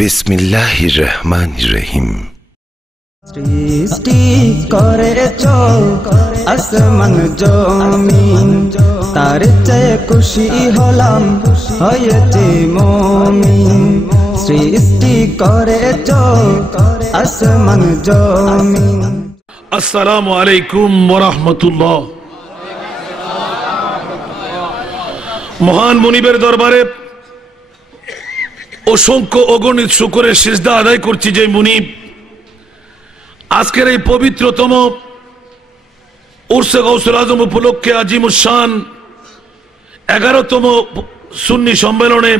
বিসমিল্লাহির রহমানির রহিম। সৃষ্টি করেছ আসমান জমিন, তার চেয়ে খুশি হলাম হয়েছে মুমিন। সৃষ্টি করেছ আসমান জমিন। আসসালামু আলাইকুম ওয়া রাহমাতুল্লাহ। মহান মুনিবের দরবারে অসংখ্য অগণিত শুকরের সিজদা আদায় করছি যে মুনিব আজকের এই পবিত্রতম উরসে গাউসুল আজম উপলক্ষে আজিমুস শান 11তম সুন্নি সম্মেলনে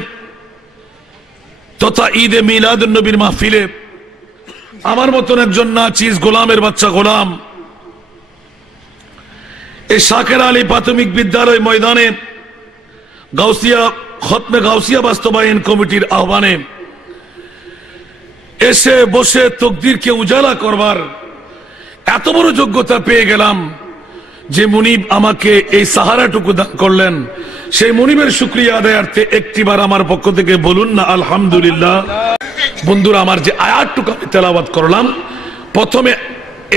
তথা ঈদে মিলাদুন নবীর মাহফিলে আমার মতন একজন নাচিস গোলামের বাচ্চা গোলাম এই শাকের আলী প্রাথমিক বিদ্যালয় ময়দানে গাউসিয়া খতমে গাউসিয়া বাস্তবায়ন কমিটির আহ্বানে এসে বসে তকদিরকে উজালা করবার এত বড় যোগ্যতা পেয়ে গেলাম যে মুনিব আমাকে এই সাহারাটুকু দান করলেন। সেই মুনিবের শুকরিয়া আদায়ার্থে একটিবার আমার পক্ষ থেকে বলুন না আলহামদুলিল্লাহ। বন্ধুরা, আমার যে আয়াতটুকু আমি তেলাওয়াত করলাম, প্রথমে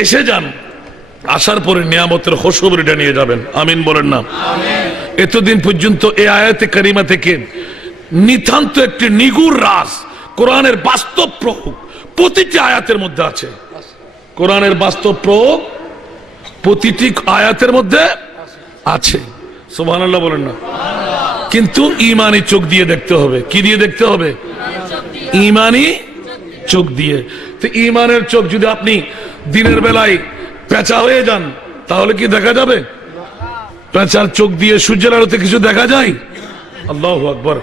এসে যান, আসার পরে নিয়ামতের খুশখবরিটা নিয়ে যাবেন। আমিন বলেন না? এতদিন পর্যন্ত এই আয়াতে কারিমা থেকে নিতান্ত একটি নিগুড় রাজ কোরআনের বাস্তব প্রয়োগ প্রতিটি আয়াতের মধ্যে আছে। কোরআনের বাস্তব প্রয়োগ প্রতিটি আয়াতের মধ্যে আছে। সুবহানাল্লাহ বলেন না? কিন্তু ইমানি চোখ দিয়ে দেখতে হবে। কি দিয়ে দেখতে হবে? ইমানি চোখ দিয়ে। তো ইমানের চোখ যদি আপনি দিনের বেলায় পেঁচা হয়ে যান তাহলে কি দেখা যাবে? পেঁচার চোখ দিয়ে সূর্যের আলোতে কিছু দেখা যায়? আল্লাহু আকবার।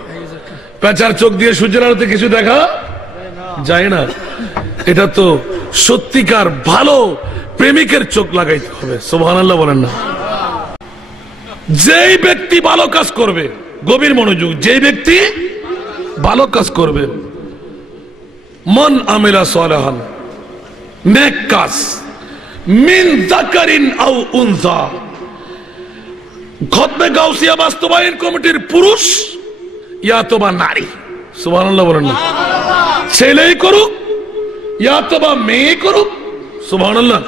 পেঁচার চোখ দিয়ে সূর্যের আলোতে কিছু দেখা যায় না। এটা তো সত্যিকার ভালো প্রেমিকের চোখ লাগাইতে হবে। সুবহানাল্লাহ বলেন না? যেই ব্যক্তি ভালো কাজ করবে, গভীর মনোযোগ, যেই ব্যক্তি ভালো কাজ করবে, মান আমিলা সালিহান, নেক কাজ, মিন যাকারিন আও উনসা, খতমে গাউসিয়া বাস্তবায়ন কমিটির পুরুষ ইয়া তো বা নারী, সুবহানাল্লাহ বলেন না? ছেলেই করুক ইয়া তো বা মেয়ে করুক, সুবহানাল্লাহ।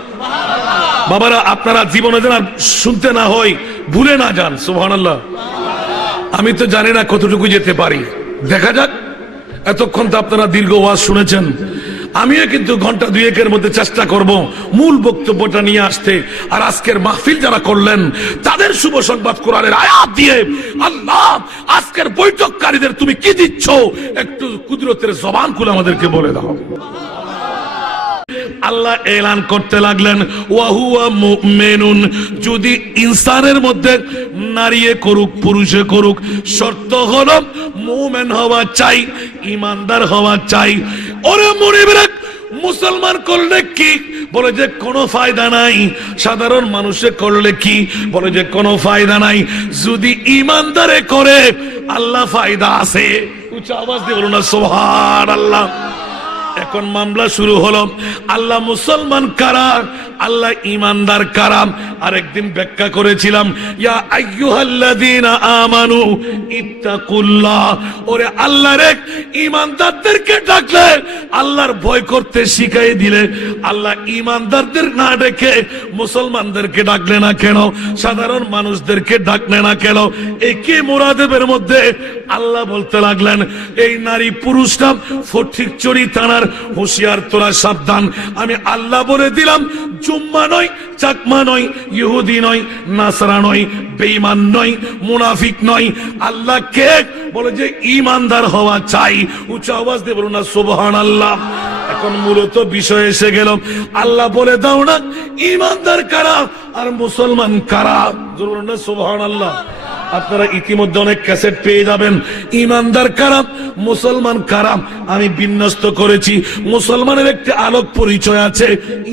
বাবারা, আপনারা জীবনে যেন শুনতে না হয়, ভুলে না যান, সুবহানাল্লাহ। আমি তো জানি না কতটুকু যেতে পারি, দেখা যাক। এতক্ষণ তো আপনারা দীর্ঘ ওয়াজ শুনেছেন, আমিও কিন্তু ঘন্টা দুয়েকের মধ্যে চেষ্টা করব মূল বক্তব্যটা নিয়ে আসতে। আর আজকের মাহফিল যারা করলেন তাদের শুভ সংবাদ কোরআনের আয়াত দিয়ে, আল্লাহ আজকের বৈঠককারীদের তুমি কি দিচ্ছ একটু কুদরতের জবান খুলে আমাদেরকে বলে দাও। আল্লাহ এলান করতে লাগলেন, ওয়া হুয়া মুমিনুন, যদি ইনসানের মধ্যে নারীয়ে করুক পুরুষে করুক, শর্ত হলো মুমিন হওয়া চাই, ইমানদার হওয়া চাই। ওরে মুনিবরা, মুসলমান করলে কি? বলে যে কোনো ফায়দা নাই। সাধারণ মানুষে করলে কি? বলে যে কোনো ফায়দা নাই। যদি ইমানদারে করে আল্লাহ ফায়দা আছে। উচ্চ আওয়াজ দিয়ে বলুন না সুবহানাল্লাহ। এখন মামলা শুরু হলো, আল্লাহ মুসলমান কারা, আল্লাহ ইমানদার কারা। আরেকদিন ব্যাখ্যা করেছিলাম, ইয়া আইয়ুহাল্লাযীনা আমানু ইত্তাকুল্লাহ, ওরে আল্লাহর ইমানদারদেরকে ডাকলে আল্লাহর ভয় করতে শিখাই দিলে, আল্লাহ ইমানদারদের না ডেকে মুসলমানদেরকে ডাকলে না কেন? সাধারণ মানুষদেরকে ডাকলে না কেন? একই মুরাদেবের মধ্যে আল্লাহ বলতে লাগলেন, এই নারী পুরুষরা ফটিক চড়ি থানার হুঁশিয়ার, তোরা সাবধান। আমি আল্লাহ বলে দিলাম, জুম্মা নয়, চাকমা নয়, ইহুদি নয়, নাসরা নয়, বেঈমান নয়, মুনাফিক নয়। আল্লাহ কে বলে যে ইমানদার হওয়া চাই। উচ্চ আওয়াজ দিয়ে বলুন না সুবহানাল্লাহ। এখন মূলত বিষয় এসে গেল, আল্লাহ বলে দাও না ইমানদার কারা আর মুসলমান কারা। জরুর না সুবহানাল্লাহ। আপনারা ইতিমধ্যে অনেক ক্যাসেট পেয়ে যাবেন, ইমানদার কারা মুসলমান কারা আমি বিন্যস্ত করেছি। মুসলমানের একটি আলোক পরিচয় আছে,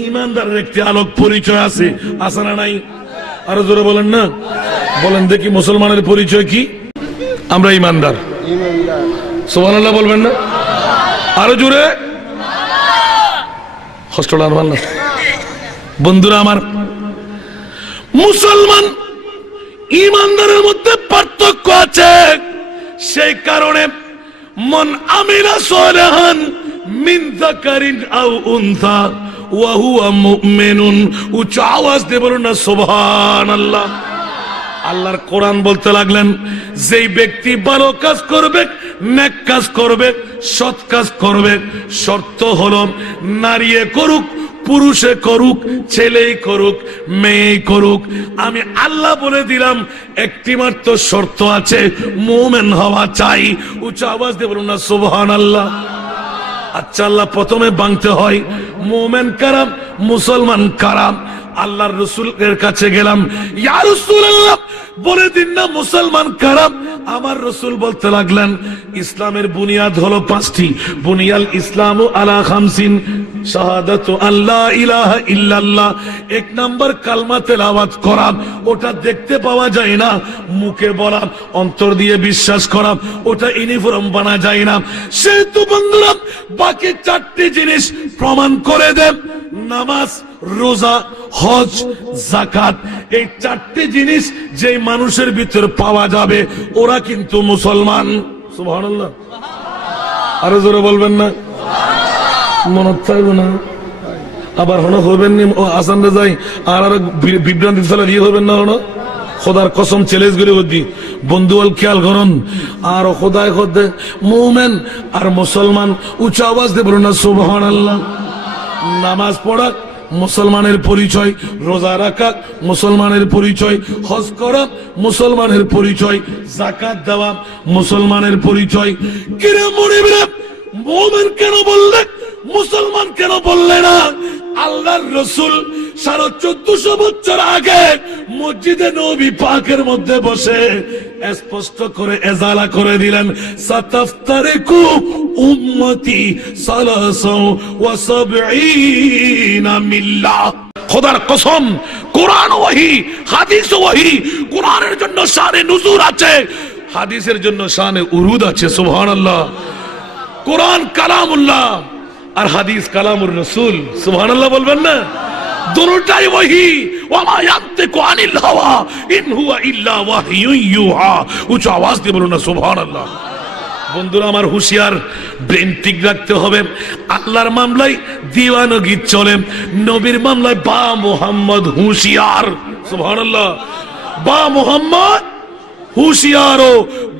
ইমানদারের একটি আলোক পরিচয় আছে, আছে না নাই? আরো জোরে বলেন না, বলেন দেখি মুসলমানের পরিচয় কি? আমরা ইমানদার। সুবহানাল্লাহ বলবেন না? আরো জোরে। বন্ধুরা আমার, মুসলমান ইমানদারের মধ্যে পার্থক্য আছে। সেই কারণে মান আমিলা সালিহান মিন যাকারিন আও উনসা ওয়া হুয়া মুমিনুন। উচ্চ আওয়াজ দিয়ে বলুন না সুবহানাল্লাহ। আল্লাহর কোরআন বলতে লাগলেন, যেই ব্যক্তি ভালো কাজ করবে, নেক কাজ করবে, সৎ কাজ করবে, শর্ত হলো নারীয়ে করুক, পুরুষে করুক, ছেলেই করুক, মেয়েই করুক, আমি আল্লাহ বলে দিলাম একটি মাত্র শর্ত আছে, মুমিন হওয়া চাই। উচ্চ আওয়াজ দিয়ে বলুন না সুবহানাল্লাহ। আচ্ছা, আল্লাহ প্রথমে বাংতে হয় মুমিন কারা, মুসলমান কারা। আল্লাহর রাসূলের কাছে গেলাম, ইয়া রাসূলুল্লাহ বলে দিন না মুসলমান কারা। আমার রাসূল বলতে লাগলেন, ইসলামের বুনিয়াদ হলো 5টি। বুনিয়াল ইসলামু আলা 50, শাহাদাতু আল্লা ইলাহা ইল্লাল্লাহ। 1 নাম্বার কালমা তেলাওয়াত করা, ওটা দেখতে পাওয়া যায় না, মুখে বলা, অন্তর দিয়ে বিশ্বাস করা, ওটা ইউনিফর্ম বানা যায় না। সেহেতু বন্ধুরা বাকি 4টি জিনিস প্রমাণ করে দেন, নামাজ, রোজা, হজ, যাকাত। এই 4টি জিনিস যে মানুষের ভিতর পাওয়া যাবে ওরা কিন্তু মুসলমান। সুবহানাল্লাহ। আরো জোরে বলবেন না, মনে থাকবে না। আবার হলো হবেন নি আসান যাই আর বিভ্রান্তি ফেলা দিয়ে হবেন না। হলো খোদার কসম চ্যালেঞ্জ করে দি বন্ধুয়াল খেয়াল করুন। আর খোদায় খোদে মুমিন আর মুসলমান উচ্চ আওয়াজ দিয়ে বলুন না সুবহানাল্লাহ। নামাজ পড়া মুসলমানের পরিচয়, রোজা রাখা মুসলমানের পরিচয়, হজ করা মুসলমানের পরিচয়, যাকাত দেওয়া মুসলমানের পরিচয়। কিরে মুনিবরা, মুমিন কেন বললে, মুসলমান কেন বললে না? আল্লাহর রাসূল 1450 বছর আগে মসজিদে নবী পাকের মধ্যে বসে স্পষ্ট করে এজালা করে দিলেন, সাতাফতারিকু উম্মতি 73 মিল্লাহ। খোদার কসম, কোরআন ওহী, হাদিস ওহী। কোরআনের জন্য শানে নুজুল আছে, হাদিসের জন্য শানে উরুদ আছে। সুবহানাল্লাহ। কোরআন কালামুল্লাহ আর হাদিস কালামুর রাসূল। সুবহানাল্লাহ বলবেন না? দুটোটাই ওহী। ওয়া মা ইয়ানতিকু আনিল হাওয়া ইন হুয়া ইল্লা ওয়াহয়ুন ইউহা। উচ্চ আওয়াজ দিয়ে বলুন না সুবহানাল্লাহ। বন্ধুরা আমার হুঁশিয়ার, ব্রেন ঠিক রাখতে হবে। আল্লাহর মামলায় দিওয়ানগি চলে, নবীর মামলায় বা মুহাম্মদ হুঁশিয়ার। সুবহানাল্লাহ। বা মুহাম্মদ হুঁশিয়ারো,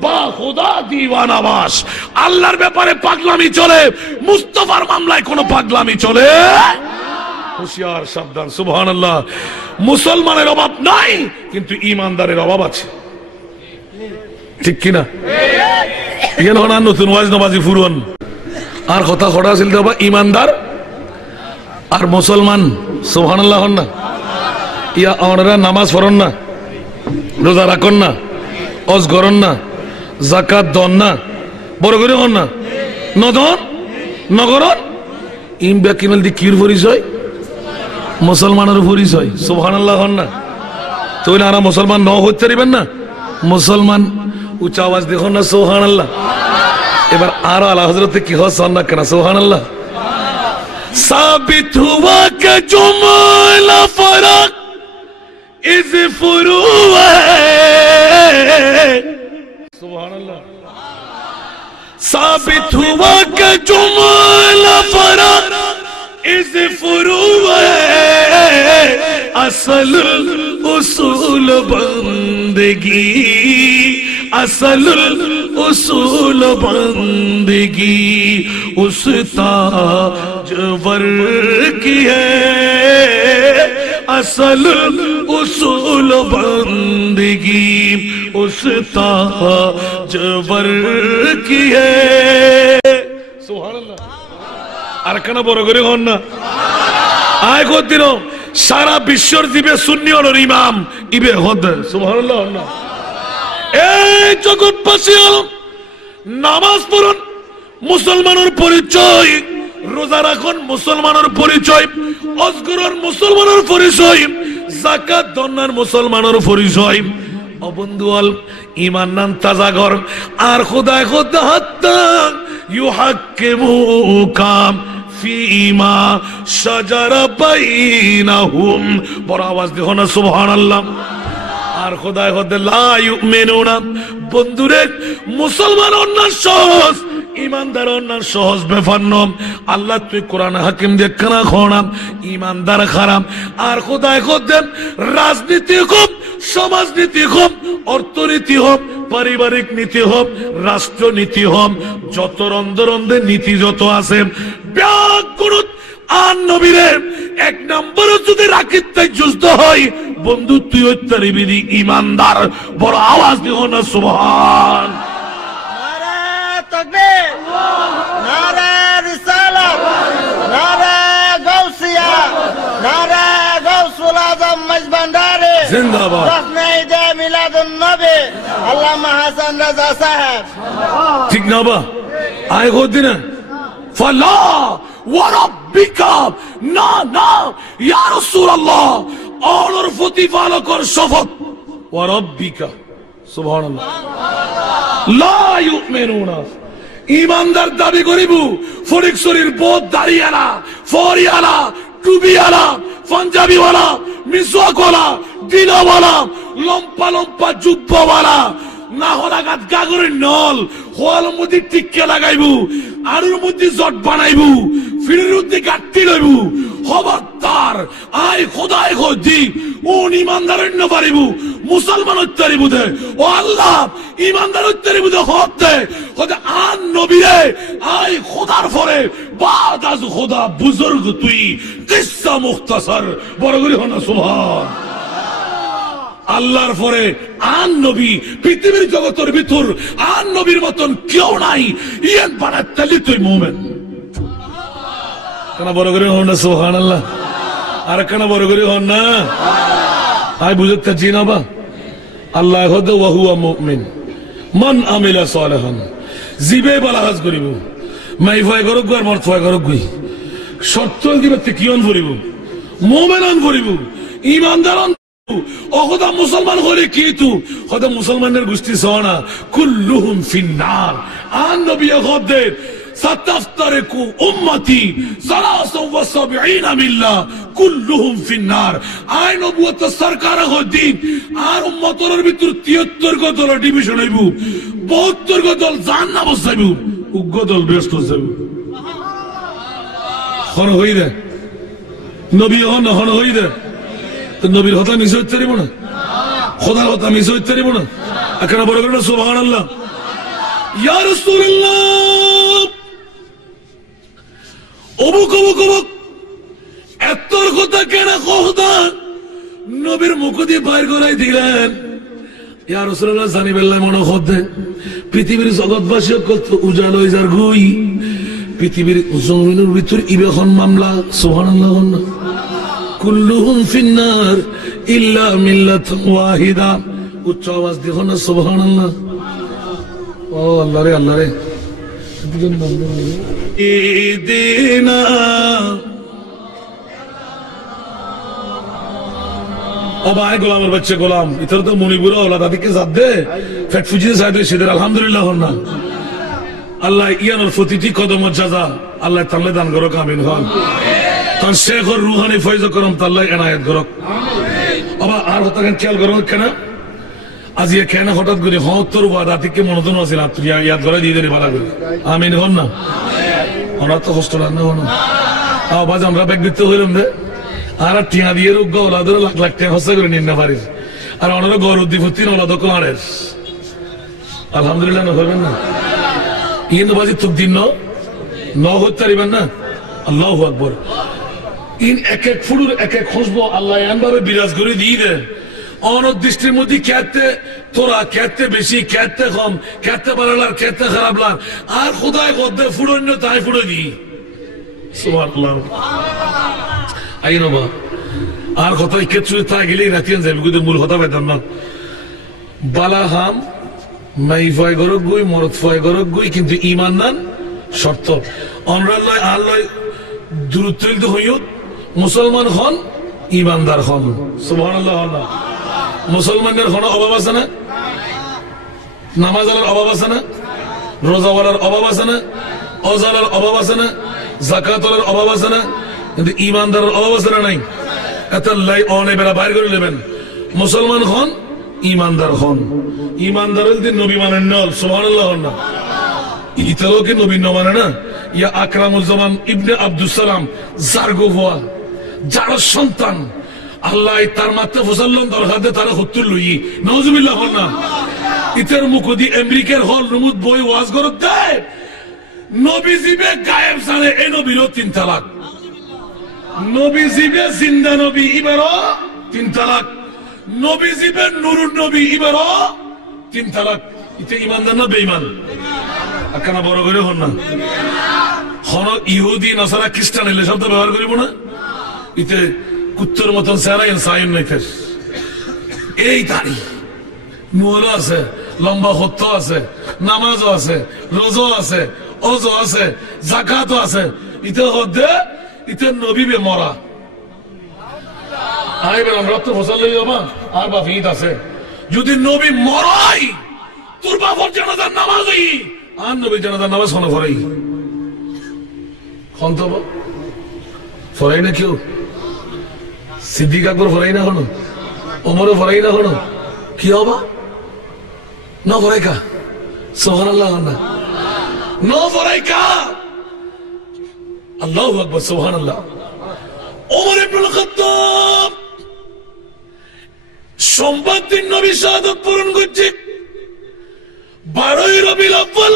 বা খোদা দিওয়ানাবাস। আল্লাহর ব্যাপারে পাগলামি চলে, মুস্তাফার মামলায় কোনো পাগলামি চলে? হুঁশিয়ার, সাবধান। সুবহানাল্লাহ। মুসলমানের অভাব নাই, কিন্তু ইমানদারের অভাব আছে। ঠিক কিনা? ইয়েন হন নতুন ওয়াজ নামাজি ফুরন আর কথা খড়া ছিল দেবা ইমানদার আর মুসলমান। সুবহানাল্লাহ হন না? ইয়া ওনারা নামাজ পড়ন না, রোজা রাখুন না, হজ করেন না, যাকাত দন না, বড় করে হন না, নদন নগরন। ইম ব্যাকিমাল দি কির পরিচয়? মুসলমানের পরিচয়। সুবহানাল্লাহ হন না? তাহলে আর মুসলমান ন হতে পারিবেন না? মুসলমান উচ্চ আওয়াজ দেখুন না সুবহানাল্লাহ। এবার আরো আলা হযরতে কি হসন না কেন? সুবহানাল্লাহ। সাবিত হুয়া কে জুমলা ফরক ইজ ফুরুয়া। সুবহানাল্লাহ। साबित हुआ कि जुमला फरक इस फुरूआ असल उसूल बंदगी, असल उसूल बंदगी उस ताजवर की है, असल उसूल बंदगी उस ताजवर की है। सुभानअल्लाह। আর কেন বড় করে হন না? আয় কদিন সারা বিশ্বর দিবে সুন্নি হলোর ইমাম ইবে হদ। সুবহানাল্লাহ। হন না? এই জগৎবাসী হল নামাজ পড়ুন মুসলমানের পরিচয়, রোজা রাখুন মুসলমানের পরিচয়, হজ করুন মুসলমানের পরিচয়, যাকাত দেন মুসলমানের পরিচয়। ও বন্ধুয়াল, ঈমান নাম তাজা কর আর খোদায় খোদা হাত্তা ইউহাক্কিমুকা ফীমা শাজারা বাইনাহুম। বড় আওয়াজ দেখো না সুবহানাল্লাহ। আর খোদায় খোদা লা ইউমিনুনা। বন্ধুরে মুসলমান অন্য সহজ, ইমানদার না সহজ ব্যাপার নম। আল্লাহ তুই কোরআন হাকিম দেখানা খোনাম ইমানদার খারাম। আর খোদায় খোদেন রাজনীতি হোক, সমাজনীতি হোক, অর্থনীতি হোক, পারিবারিক নীতি হোক, রাষ্ট্রনীতি হোক, যত রন্ধে নীতি যত আছে ব্যাগুরুত আর নবীরে এক নম্বর যদি রাখিতে যুদ্ধ হয় বন্ধু তুই হত্যারি বিধি ইমানদার। বড় আওয়াজ দিও না সুবহান। নারে তাকবীর, নারে রিসালাত, নারে গাউসিয়া, নারে গাউসুল আজম মজবান্ডারি জিন্দাবাদ। রসনে ঈদে মিলাদুন নবী আল্লামা হাসান রাজা সাহেব। ঠিক না বা আয় দিন ফালা ওয়া রাব্বিকা না না ইয়া রাসূলুল্লাহ আল্লাহর প্রতিপালকের শপথ ওয়া রাব্বিকা সুবহানাল্লাহ লা ইউমিনুনা ইমানদার দাবি করিব ফরিকসরির বোধ দাঁড়িয়ালা ফরিয়ালা টুবিয়ালা পাঞ্জাবিওয়ালা মিসওয়াকওয়ালা দিনাওয়ালা লম্পা লম্পা জুব্বাওয়ালা না হলাগাত গাগরের নল হোয়াল মধ্যে টিক্কে লাগাইবু আরুর মধ্যে জট বানাইবু ফিরের মধ্যে গাঁটটি লইবু খবরদার আয় খোদায় খোদি কোন ইমানদারের না পারিবু মুসলমান হত্যারিবু দে ও আল্লাহ ইমানদার হত্যারিবু দে হত দে খোদা আন নবীরে আয় খোদার পরে বাদ আজ খোদা বুজুর্গ তুই কিসসা মুখতাসার বড় করে হনা সুবহান। আল্লাহর পরে আন নবী পৃথিবীর জগতের ভিতর আন নবীর মতন কেউ নাই ইয়ান বানাতালি তুই মুমিন। কেন বড় করে হন না সুবহানাল্লাহ। আর কেন বড় করে হন না আই বুঝতে চিনাবা আল্লাহ হদ ওয়া হুয়া মুমিন মান আমিলা সালিহান জিবে বালা কাজ করিব মাই ভয় করক আর মর ভয় করক গই শর্ত দিতে কিয়ন করিব মুমিনান করিব ইমানদার অখদা মুসলমান হলে কি তু খোদা মুসলমানের গোষ্ঠী সনা কুল্লুহুম ফিন্নার আন নবী খোদে সাতাফতারিকু উম্মতি 73 মিল্লা কুল্লুহুম ফিন্নার আই নবুয়ত সরকার হদি আর উম্মতর ভিতর 73 গো দল ডিভিশন হইবু 72 গো দল জান্নাত বসাইবু উগ্র দল বেস্ট হইবু হন হইদে নবী হন হইদে তো নবীর কথা মিস হইতে পারিব না খোদার কথা মিস হইতে পারিব না এখানে বড় করে সুবহানাল্লাহ ইয়া রাসূলুল্লাহ অবুক অবুক অবুক এতর কথা কেন খোদা নবীর মুখ দিয়ে বাইর করাই দিলেন ইয়া রাসূলুল্লাহ জানি বেল্লাহ মনে খোদে পৃথিবীর জগৎবাসী কত উজাল হয়ে যার গুই পৃথিবীর জমিনের ভিতর ইবেখন মামলা সুবহানাল্লাহ কুল্লুহুম ফিন্নার ইল্লা মিল্লাতুন ওয়াহিদা উচ্চ আওয়াজ দেখো না সুবহানাল্লাহ। ও আল্লাহ রে আল্লাহ রে ইদিনা ও ভাই গোলামের বাচ্চা গোলাম ইতর তো মনিপুরা ওলা দাদিকে জাত দে ফেট ফুজিয়ে সাইদে সেদের আলহামদুলিল্লাহ না আল্লাহ ইয়ানোর প্রতিটি কদম জাযা আল্লাহ তাআলা দান করো আমিন হন তার শেখর রুহানি ফয়জ করম তাল্লাহ এনায়েত করক আবার আর হতা কেন খেয়াল করো কেন আজ ইয়ে কেন হঠাৎ করে হত্তর বাদাতিকে মনোদন আছে না তুই ইয়াদ করে দিয়ে দেরি ভালো করে আমিন হন না ওনার তো কষ্ট রান্না হন আবাজ আমরা ব্যাগ দিতে হইলাম রে আর টিয়া দিয়ে রোগ ওলাদের লাখ লাখ টাকা হস্তা করে নিন না পারিস আর ওনারা গর উদ্দীপত্তি ওলাদ কমারের আলহামদুলিল্লাহ না করবেন না কিন্তু বাজি তুক দিন ন হতে পারিবেন না আল্লাহু আকবার ইন এক এক ফুলুর এক এক খুশবু আল্লাহ এমনভাবে বিরাজ করে দিয়ে দেন অনির্দিষ্টের মধ্যে খেতে তোরা খেতে বেশি খেতে কম খেতে বাড়ালার খেতে খারাপ লাগ আর খোদায় গদ্দে ফুড়ন্য তাই ফুড়ে দিই সুবহানাল্লাহ আই নবা আর কথাই কেচু তাই গেলেই রাতিয়ান যাবে কিন্তু মূল কথা পেতাম না বালা হাম মাই ফয় গরক গুই মরদ ফয় গরক গুই কিন্তু ইমান নান শর্ত অনরাল্লাহ আল্লাহ দূরত্ব হইও মুসলমান হন ইমানদার হন সুবহানাল্লাহ না মুসলমানের কোনো অভাব আছে না নামাজের অভাব আছে না রোজাওয়ালার অভাব আছে না অজালার অভাব আছে না যাকাতের অভাব আছে না কিন্তু ইমানদারের অভাব আছে না নাই এত লাই অনে বেলা বাইর করে নেবেন মুসলমান হন ইমানদার হন ইমানদারের দিন নবী মানেন না সুবহানাল্লাহ না ইতালোকে নবী ন মানে না, ইয়া আকরামুজ্জামান ইবনে আব্দুস সালাম জারগো হওয়া যার সন্তান আল্লাহ তার মাত্র ফসল্লন দরকারে তারা হত্তুর লই নাউজুবিল্লাহ হল না। ইতার মুকুদি আমেরিকার হল রুমুদ বই ওয়াজ করত দেয় নবী জিবে গায়েব জানে এই নবীর 3 তালাক, নবী জিবে জিন্দা নবী ইবারও 3 তালাক, নবী জিবে নুরুন নবী ইবারও 3 তালাক। ইতে ইমানদার না বেঈমান? আকানা বড় করে হন না হন ইহুদি নাসারা খ্রিস্টান এলে শব্দ ব্যবহার করিব না। ইতে কুত্তর মতন সেরাইন সাইন নাইতে এই দাড়ি নুয়ালো আছে, লম্বা হত্য আছে, নামাজও আছে, রোজা আছে, ওজো আছে, যাকাতও আছে। ইতে হদ্দে ইতে নবী বে মরা আই বেলাম রক্ত ফসল লই যাবা আর বাপ ঈদ আছে। যদি নবী মরাই তোর বাপর জানাজার নামাজ হই আর নবী জানাজার নামাজ শোনা ফরাই খন্তব ফরাই না কেউ? সিদ্দিক আকবর ফরাই না হলো, ওমরও ফরাই না হলো, কি হবা ন ফরাই কা? সুবহানাল্লাহ না ন ফরাই কা? আল্লাহু আকবার, সুবহানাল্লাহ। ওমর ইবনুল খাত্তাব সোমবার দিন নবী শাহাদাত পূরণ করছে 12ই রবিউল আউয়াল,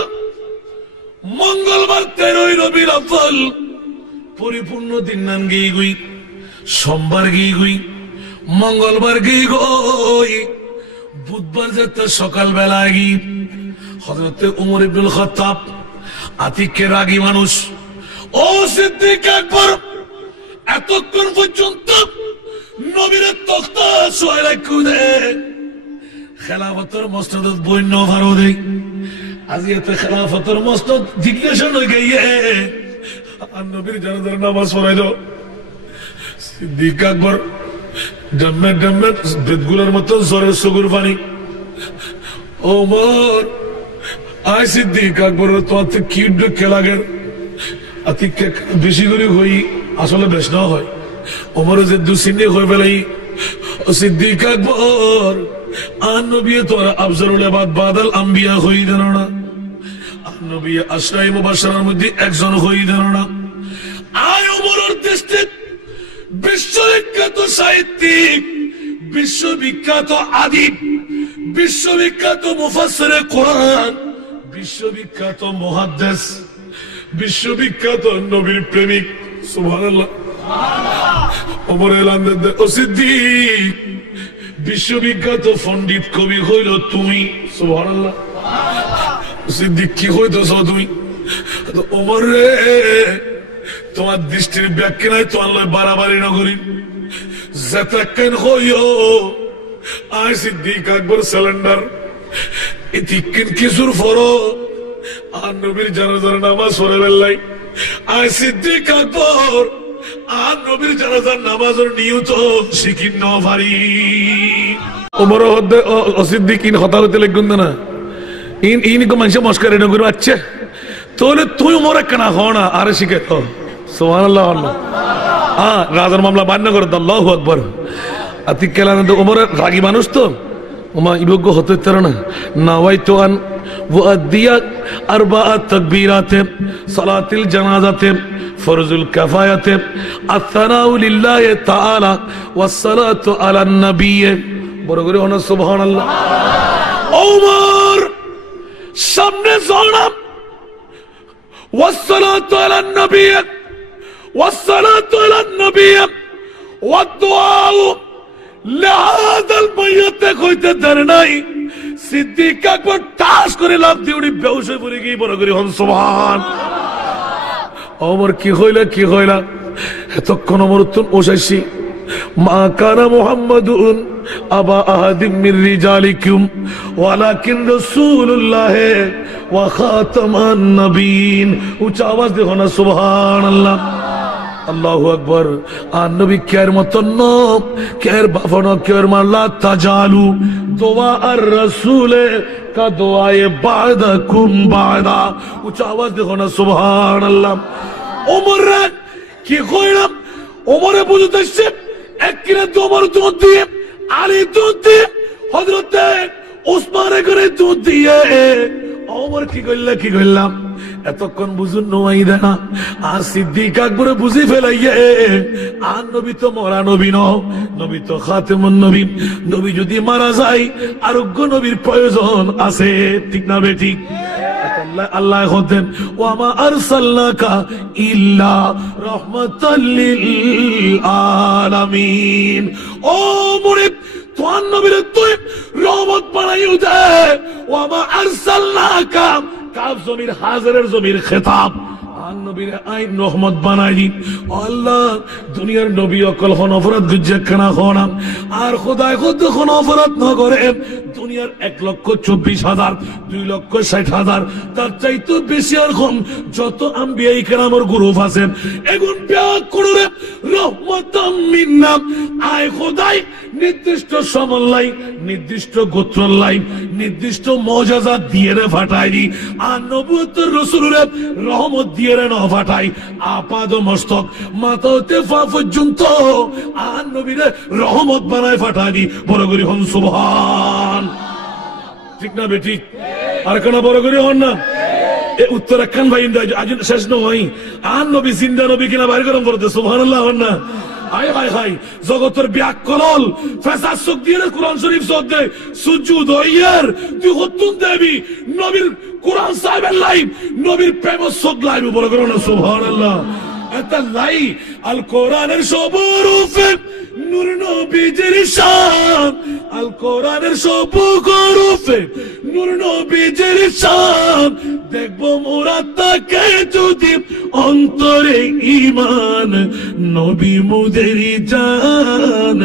মঙ্গলবার 13ই রবিউল আউয়াল, পরিপূর্ণ দিন নাম গিয়ে গুই, সোমবার গিয়ে গুই, মঙ্গলবার গিয়ে গই, বুধবার যাতে সকালবেলা গিয়ে হযরতে ওমর ইবনুল খাত্তাব আতিকের রাগী মানুষ, ও সিদ্দিক আকবর এতক্ষণ পর্যন্ত নবীর তখতা শোয় রাখু দে খেলাফতের মসনদ বইন্য ভারো দেই আজি এতে খেলাফতের মসনদ জিজ্ঞাসন হয়ে গিয়ে আর নবীর জানাজার নামাজ পড়াই দাও। সিদ্দিক আকবর ডম্মে ডম্মে বেদগুলোর মতো জোরে সুগুর পানি, ওমর আই সিদ্দিক আকবর তোমার কি লাগে আতিকে বেশি করে হই আসলে বেশ না হয়। ওমরে যে দুসিনে হয়ে বেলাই সিদ্দিক আকবর আর নবী তোরা আফজলুল ইবাদ বাদাল আম্বিয়া হই দেন না, আর নবী আশরাই মুবাশশারার মধ্যে একজন হই দেন না। আয় ওমরের দৃষ্টি বিশ্ববিখ্যাত সাহিত্যিক, বিশ্ববিখ্যাত আদিব, বিশ্ববিখ্যাত মুফাসসিরে কোরআন, বিশ্ববিখ্যাত মুহাদ্দিস, বিশ্ববিখ্যাত নবীর প্রেমিক, সুবহানাল্লাহ। ওমর এলান দেন ও সিদ্দিক বিশ্ববিখ্যাত পণ্ডিত কবি হইল তুমি, সুবহানাল্লাহ। সিদ্দিক কি হইতেছ তুমি? ওমর রে তোমার দৃষ্টির ব্যাখ্যা নাই, তোমার লয় বাড়াবাড়ি না করি যেতেন হইও। আয় সিদ্দিক আকবর সিলিন্ডার এতিকিন কিছুর ফরো আর নবীর জানাজার নামাজ পড়ে বেল্লাই। আয় সিদ্দিক আকবর আর নবীর জানাজার নামাজের নিয়ত শিখিন ন ভারি। ওমর হদ্দে অসিদ্দিক ইন হতা হতে লেগুন না ইন কো মানুষ মস্কার এনে করে আচ্ছা তাহলে তুই ওমরে কেনা হ না আরে শিখে তো, সুবহানাল্লাহ। হ্যাঁ রাজার মামলা বান্য করে আল্লাহু আকবার। আতিক কেলা ওমরের রাগী মানুষ তো ওমা ইবজ্ঞ হতে পারে না। নাওয়াইতু আন ওয়াদিয়া আরবাআত তাকবীরাতে সালাতুল জানাজাতে ফরজুল কিফায়াতে আস-সালাউ লিল্লাহি তাআলা ওয়াস সালাতু আলান নবী। বড় করে হন সুবহানাল্লাহ। ওমর সামনে জনাব ওয়াস সালাতু আলান নবী ওয়াস সালাতু আলান নবী ওয়া দুআ লাহাদাল মাইয়াত কইতে দেয় নাই। সিদ্দিক আকবর টাস করে লাফ দিয়ে উনি বেহুশ হয়ে পড়ে গিয়ে বড় করে হন সুবহান। ওমর কি হইলা কি হইলা এতক্ষণ ওমর উত্তর ওসাইছি মা কানা মুহাম্মাদুন আবা আহাদিম মির রিজালিকুম ওয়ালাকিন রাসূলুল্লাহ ওয়া খাতামান নবীন। উচ্চ আওয়াজ দেখো না সুবহানাল্লাহ। আল্লাহু আকবার। আর নবী কের মতন কের বাফন কের মাল্লা তাজালু দোয়া আর রাসূলে কা দোয়ায়ে বাদাকুম বাদা। উচ্চ আওয়াজ দেখো না সুবহানাল্লাহ। ওমর কি কইলাম ওমরে বুঝতেছে এককিরা তোমার দুধ দিয়ে আলী দুধ দিয়ে হযরতে ওসমানে করে দুধ দিয়ে ওমর কি কইলা কি কইলাম এতক্ষণ বুঝুন নোয়াই দেনা আর সিদ্দিক আকবরে বুঝি ফেলাইয়ে আর নবী তো মরা নবী নবী তো খাতেমুন নবী নবী যদি মারা যায় আরোগ্য নবীর প্রয়োজন আছে ঠিক না বেঠিক আল্লাহ হতেন ওয়ামা আরসালনাকা ইল্লা রাহমাতাল লিল আলামিন ও মুরিদ তোর নবীর তুই রহমত বানাইও দে ওয়ামা আরসালনাকা কাফ জমির হাজারের জমির খেতাব নবীর আইন রহমত বানাই আল্লাহ দুনিয়ার নবী অকল হন অপরাধ গুজ্জে খানা হনাম আর খোদায় খুদ কোন অপরাধ না করে দুনিয়ার 1,24,000 2,60,000 তার চাইতে বেশি আর কম যত আম্বিয়া ইকরামের গ্রুপ আছেন এগুন ব্যাক করে রহমাতাম মিন্না আয় খোদাই নির্দিষ্ট সমল্লাই নির্দিষ্ট গোত্রল্লাই নির্দিষ্ট মর্যাদা দিয়ে রে ফাটাই আর নবুয়তের রাসূলের রহমত দিয়ে রে না ফাটাই আপাদ মস্তক মাথা হতে পা পর্যন্ত আর নবীরে রহমত বানায় ফাটাই বড় করে হন সুবহান ঠিক না বেটি আর কেন বড় করে হন না এ উত্তরাখণ্ড ভাই আজ শেষ নয় আর নবী জিন্দা নবী কিনা বাইরে গরম করতে সুবহানাল্লাহ হন না আয় হায় হায় জগতের ব্যাকরণ ফেসাদ সুখ দিয়ে কোরআন শরীফ সদ্দে সুজুদ হইয়ার তুই হতুন দেবী নবীর কোরআন সাহেবের লাইভ নবীর প্রেম সদ লাইভ বলে করো না সুবহানাল্লাহ এত লাই আল কোরআনের সব রূপে নূর নবীজির শান আল কোরআনের সব রূপে নূর নবীজির শান দেখবো মোরা তাকে যদি অন্তরে ঈমান নবী মুদের জান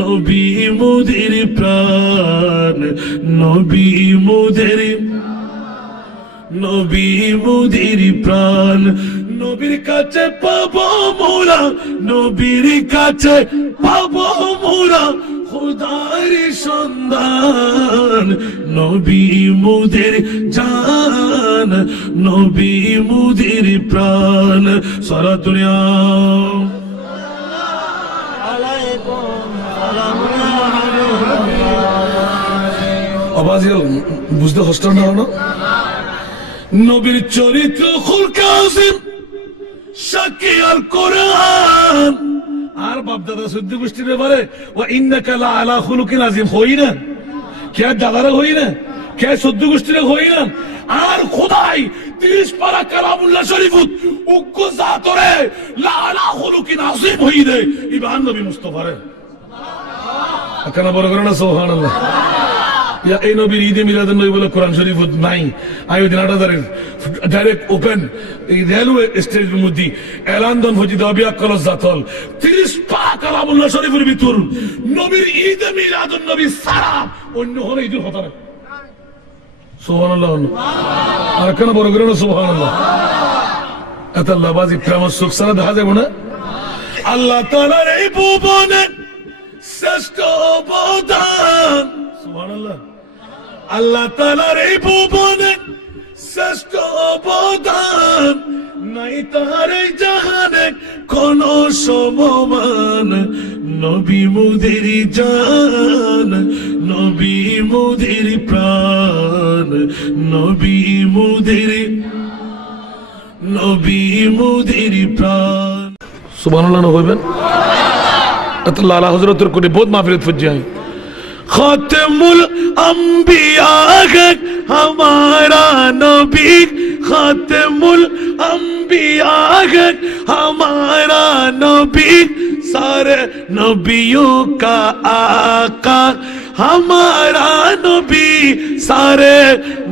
নবী মুদের প্রাণ নবী মুদের নবী মুদের প্রাণ নবীর কাছে পাবো মোরা নবীর কাছে পাবো মোরা খুদার সন্ধান নবী মুদের জান নবী মুদের প্রাণ সারা দুনিয়া আওয়াজ বুঝতে কষ্ট না হলো নবীর চরিত্র খুলকে আজিম সাক্ষী আল কোরআন আর বাপ দাদা সদ্য গোষ্ঠীর ব্যাপারে ও ইন্নাকা লা আলা খুলুকিন আজিম হই না কে দাদারা হই না কে সদ্য গোষ্ঠীর হই না আর খোদাই 30 পারা কালামুল্লাহ শরীফুত উক্ক জাতরে লা আলা খুলুকিন আজিম হই দে ইবান নবী মুস্তাফারে কেন বড় করে না সুবহানাল্লাহ या এই নবীর ঈদে মিলাদুন নবী বলে কোরআন শরীফ নাই আই দিন আটাদারের ডাইরেক্ট ওপেন এই রেলওয়ে স্টেজের মধ্যে এলান দন ফজিদ আবিয়া কলস জাতল 30 পা কালামুল্লাহ শরীফের ভিতর নবীর ঈদে মিলাদুন নবী সারা অন্য হলে ঈদের কথা না সুবহানাল্লাহ আর কেন বড় করে না সুবহানাল্লাহ এত লাবাজি প্রেম সুখ সারা দেখা যাবে না আল্লাহ তাআলার এই ভুবনে শ্রেষ্ঠ অবদান সুবহানাল্লাহ আল্লাহ তাআলার এই ভুবনে শ্রেষ্ঠ অবদান নাই তার এই জাহানে কোন সমমান নবী মুদের জান নবী মুদের প্রাণ নবী মুদের প্রাণ সুবহানাল্লাহ কইবেন আল্লাহ আলা হযরতের কোটি বহুত মাগফিরাত ফজিয়ায় খাতেমুল আম্বিয়া हमारा नबी खातेमुल अंबिया हमारा नबी सारे नबियों का आका हमारा नबी सारे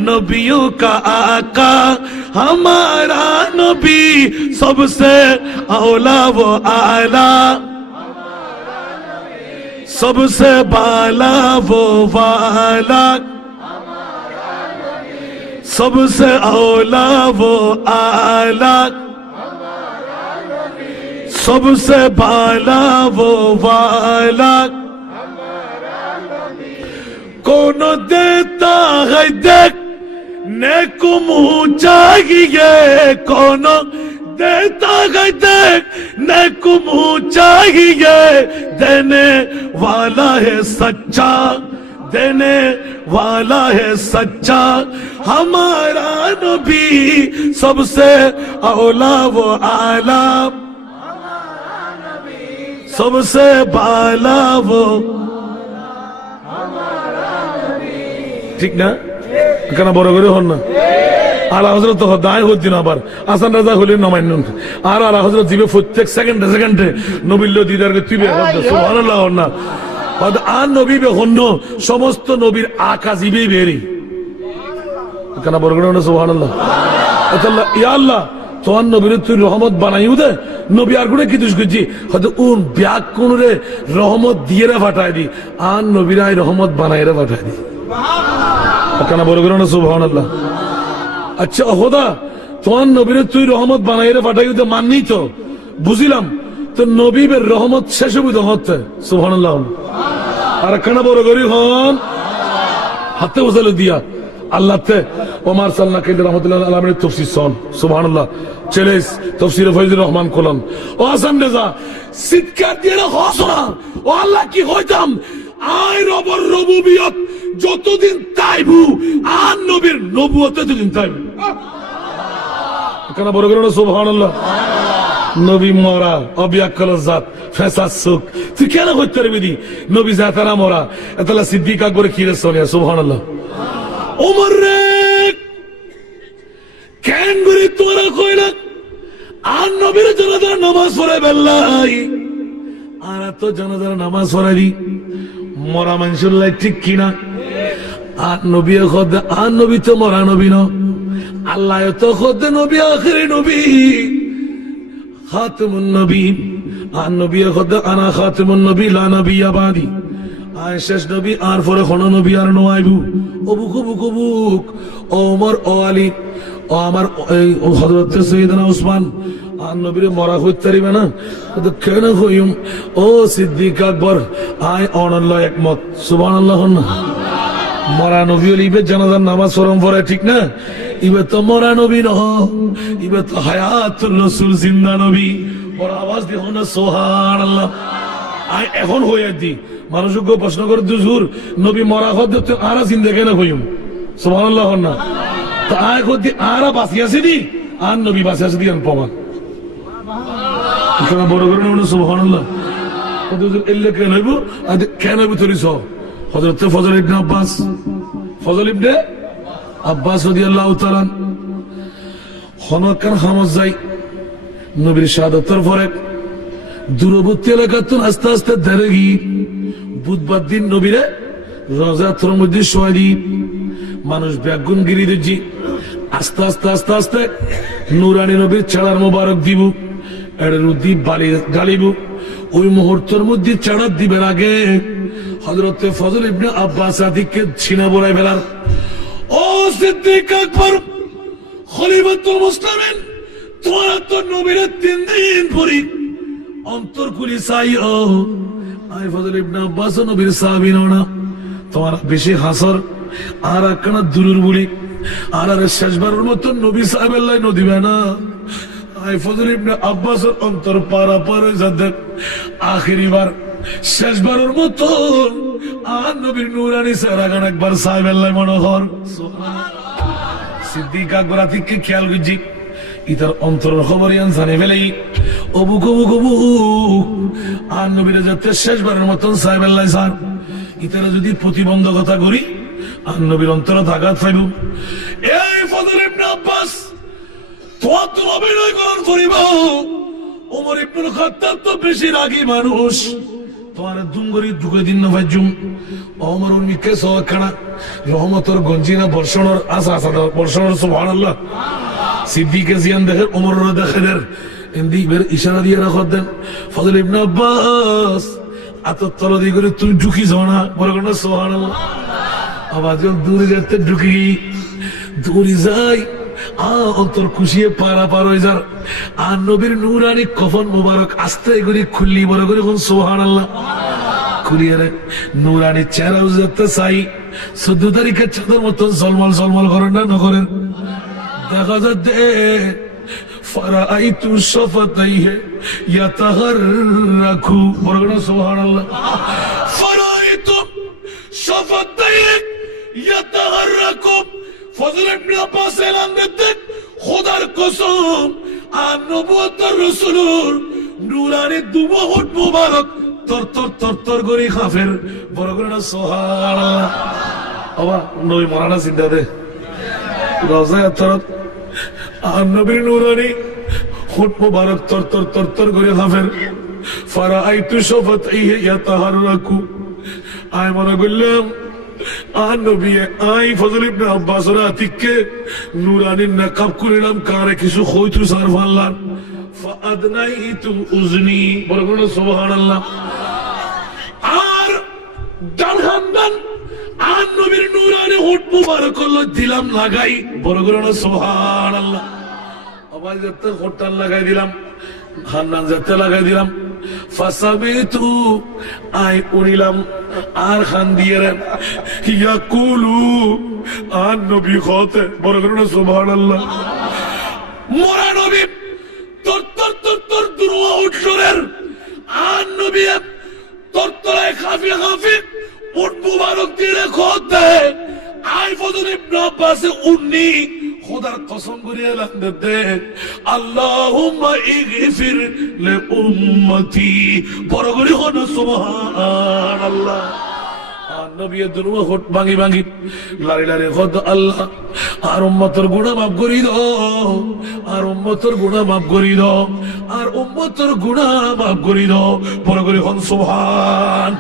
नबियों का आका हमारा नबी सबसे औला वो आला सबसे बाला वो वाला सबसे औला वो आला सबसे बाला वो वाला कौन देता है देख नेको मुँह चाहिए कौन देता है देख नेको मुँह चाहिए देने वाला है सच्चा देने वाला है सच्चा हमारा नबी सबसे औला वो आला सबसे बाला वो ठीक ना কেন বড় করে হন না আলা হযরত তো দায় হচ্ছে না আবার হাসান রাজা হলেন না মান্য আর আলা হযরত দিবে প্রত্যেক সেকেন্ডে নবীর দিদারকে তুইবে সুবহানাল্লাহ না আর নবী বে হন্য সমস্ত নবীর আকাজিবে বেরি কেন বড় করে না সুবহানাল্লাহ আল্লাহ ইয়া আল্লাহ তোর নবীর তুই রহমত বানাইউ দে নবী আর গুণে কি দুষ করছি হয়তো উন ব্যাগ কোন রে রহমত দিয়ে রে ফাটাই দি আর নবীরাই রহমত বানাই রে ফাটাই দি কেন বড় করে না সুবহানাল্লাহ আচ্ছা খোদা তোর নবীর তুই রহমত বানাই রে ফাটাই দে মাননি তো বুঝিলাম তো নবীর রহমত শেষ হইতে হচ্ছে সুবহানাল্লাহ আর কেন বড় করি হন হাতে বসালে দিয়া আল্লাহতে ওমর সাল্লাল্লাহু আলাইহি রাহমাতুল্লাহ আলাইহি তাফসীর সন সুবহানাল্লাহ চলেস তাফসীর ফয়জুর রহমান কোলাম ও হাসান রেজা সিদকার দিয়ে হসনা ও আল্লাহ কি হইতাম আই রবর রবুবিয়ত যতদিন তাইবু আর নবীর নবুয়ত ততদিন তাইবু কেন বড় করে সুবহানাল্লাহ নবী মরা অবিয়াক্কল জাত ফেসাদ সুখ তুই কেন হইতে পারবি দি নবী জাতারা মরা এতলা সিদ্দিক আকবর খিরে সোনিয়া সুবহানাল্লাহ ওমর রে কেন করে তোরা কইলা আর নবীর জানাজার নামাজ পড়ে বেল্লাই আর তো জানাজার নামাজ পড়ে দি মরা মানুষের লাই ঠিক কিনা আর নবী খোদ আর নবী তো মরা নবী ন আল্লাহ তো খোদ নবী আখিরি নবী খাতিমুন নবী আর নবী খোদ আনা খাতিমুন নবী লা নবী বাদি আয় শেষ নবী আর পরে কোন নবী আর নয়াইবু অবুক অবুক অবুক ওমর ও আলী ও আমার ও হযরত সাইয়েদনা উসমান আর নবীর মরা হইতে পারিবে না তো কেন হইম ও সিদ্দিক আকবর আয় অনল্লাহ একমত সুবহানাল্লাহ মরা নবী লিবে জানাজার নামাজ পড়ম পড়ে ঠিক না ইবে তো মরা নবী নহ ইবে তো হায়াতুর রাসূল জিন্দা নবী ওর আওয়াজ দেখো না সুবহানাল্লাহ আয় এখন হইয়া দি মানুষকে প্রশ্ন করে দুজুর নবী মরা হতে আরা জিন্দা কেন হইম সুবহানাল্লাহ না তা আয় হতে আরা বাঁচি আছে দি আর নবী বাঁচি আছে দি প্রমাণ কেন বড় করে না সুবহানাল্লাহ দুজুর এলে কেন হইব কেন হইব তরিস হযরত ফজল ইবনে আব্বাস রাদিয়াল্লাহু তাআলা হনকার হামজ যাই নবীর শাহাদাতের পরে দূরবর্তী এলাকাতুন আস্তে আস্তে দাঁড়িয়ে বুধবার দিন নবীরে রওজাতুল মধ্যে শোয়া দি মানুষ ব্যাগুন গিরি দিচ্ছি আস্তে আস্তে আস্তে আস্তে নুরানি নবীর ছাড়ার মোবারক দিব এর রুদি বালি গালিব ওই মুহূর্তের মধ্যে ছাড়া দিবের আগে হযরত ফজল ইবনে আব্বাস আদিকে ছিনা বলাই ফেলার ও সিদ্দিক আকবর খলিফাতুল মুসলিমিন তোরা তো নবীর 3 দিন পরে অন্তর খুলি চাই ও আই ফজল ইবনে আব্বাস নবীর সাহাবী না তোমার বেশি হাসর আর একখানা দূরের বুড়ি আর শেষবারের মতো নবী সাহেবেল্লাহ নদিবে না আই ফজল ইবনে আব্বাসের অন্তর পারা পারে যাতে আখেরি বার শেষবারের মতো আর নবীর নুরানি চেহারাখান একবার সাহেবেল্লাহ মনোহর সিদ্দিক আকবর আতিককে খেয়াল করছি ইতার অন্তরের খবর জানে ফেলেই অবুক অবুক অবুক আর নবীরা যাতে শেষবারের মতন সাহেবেল্লাহ স্যার ইতারা যদি প্রতিবন্ধকতা করি আর নবীর অন্তরে আঘাত পাইব এই ফজল ইবনে আব্বাস তো অভিনয় গ্রহণ করিব ওমর ইবনুল খাত্তাব তো বেশি রাগী মানুষ তোমার দুঙ্গরি ঢুকে দিন না ভাইজুম ওমর উনিকে সখানা রহমতর গঞ্জিনা বর্ষণর আসা আসা বর্ষণর সুবহানাল্লাহ সিদ্দিক জিয়ান দেখে ওমর দেখের ইন্দি বের ইশারা দিয়ে রাখ দেন ফজল ইবনে আব্বাস আত তলদি করে তুই ঢুকি যাও না বড় কোন সুবহানাল্লাহ আওয়াজ দূরে যেতে ঢুকি দূরে যাই অন্তর খুশিয়ে পারা পার হয়ে যার আর নবীর নুরানি কফন মোবারক আস্তে করে খুললি বড় করে কোন সুবহানাল্লাহ খুলিয়ে রে নুরানি চেহারা যেতে চাই 14 তারিখে চাঁদের মতন জলমল জলমল করেন না নগরের দেখা যাচ্ছে ফারাইতু শাফাতাইহি ইয়াতাহাররাকু বড় করে সুবহানাল্লাহ ফারাইতু শাফাতাইহি ফজল ইবনে আব্বাস এলান দিতে খোদার কসম আর নবুয়তের রাসূলের নূরানি দুবহট মুবারক তর তর তর তর করে কাফের বড় করে না সুবহানাল্লাহ বাবা নবী মরানা জিন্দা দে রওজা তরত আর নবীর নূরানি হোট মুবারক তর তর তর তর করে কাফের ফারাআইতু শাফাতাইহি ইয়াতাহাররাকু আয় মনে করলাম আর নবী আই ফজল ইবনে আব্বাস রাতিকে নূরানি নকাব করিলাম কারে কিছু হইতু সারফাল্লাহ ফাআদনাইতু উজনি বড় করে সুবহানাল্লাহ আর ডানহান্দান আর নবীর নূরানি হোট মুবারক দিলাম লাগাই বড় করে সুবহানাল্লাহ আবার যেতে হোটটা লাগাই দিলাম হান্নান যেতে লাগাই দিলাম ফাসাবিতু আই উড়িলাম আর খান দিয়ে ইয়াকুলু আর নবী খতে বড় করে সুবহানাল্লাহ মোরা নবী তোর তোর তোর তোর দুরুয়া উঠলের আর নবী তোর তোরায় খাফি খাফি উট মুবারক দিয়ে খতে আই ফজল ইবনে আব্বাস উন্নি খোদার কসম করে এলান দে আল্লাহুম্মা ইগফির লি উম্মতি বড় করে হলো সুবহানাল্লাহ আর নবী দুরুয়া হট ভাঙি ভাঙি লারি লারি খোদ আল্লাহ আর উম্মতের গুনাহ মাফ করি দাও আর উম্মতের গুনাহ মাফ করি দাও আর উম্মতের গুনাহ মাফ করি দাও বড় করে হন সুবহান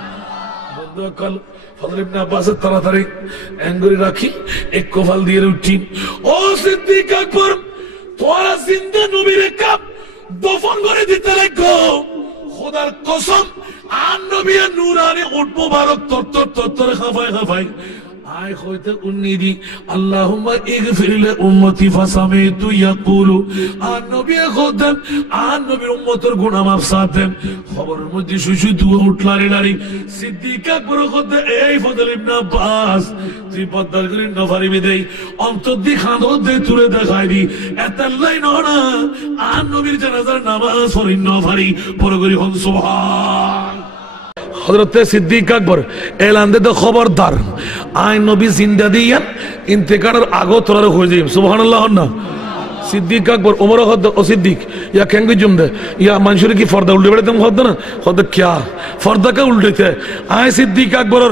বন্ধু কাল ফজল ইবনে আব্বাস তাড়াতাড়ি এঙ্গুরি রাখি এক কফাল দিয়ে উঠি ও সিদ্দিক আকবর তোরা জিন্দা নবীর কাপ দফন করে দিতে লাগো খোদার কসম আর নবীর নূরানি উট মুবারক তর তর তর তর খাফায় খাফায় আয় হইতে উন্নিদি আল্লাহুম্মা ইগফির লি উম্মতি ফাসামিতু ইয়াকুলু আর নবী খোদাম আর নবীর উম্মতের গুনাহ মাফ সাথেন খবরের মধ্যে শুশু দুয়া উঠলারি লারি সিদ্দিক আকবর খোদা এই ফজল ইবনে আব্বাস তুই পদ্মার করে নফারি বিদেই অন্তর দি খাঁদো দে তুলে দেখাই দি এতাল্লাই না আর নবীর জানাজার নামাজ পড়িন নফারি বড় করে হন সুবহান হযরত সিদ্দিক আকবর এলান দে খবরদার আই নবী জিন্দা দিয়ান ইন্তেকারের আগে তোরা হয়ে যাই সুবহানাল্লাহ না সিদ্দিক আকবর ওমর হদ ও সিদ্দিক ইয়া কেঙ্গি জুমদে ইয়া মানুষের কি পর্দা উল্টে বেড়ে তুমি হদ না হদ কিয়া পর্দা কে উল্টেতে আই সিদ্দিক আকবর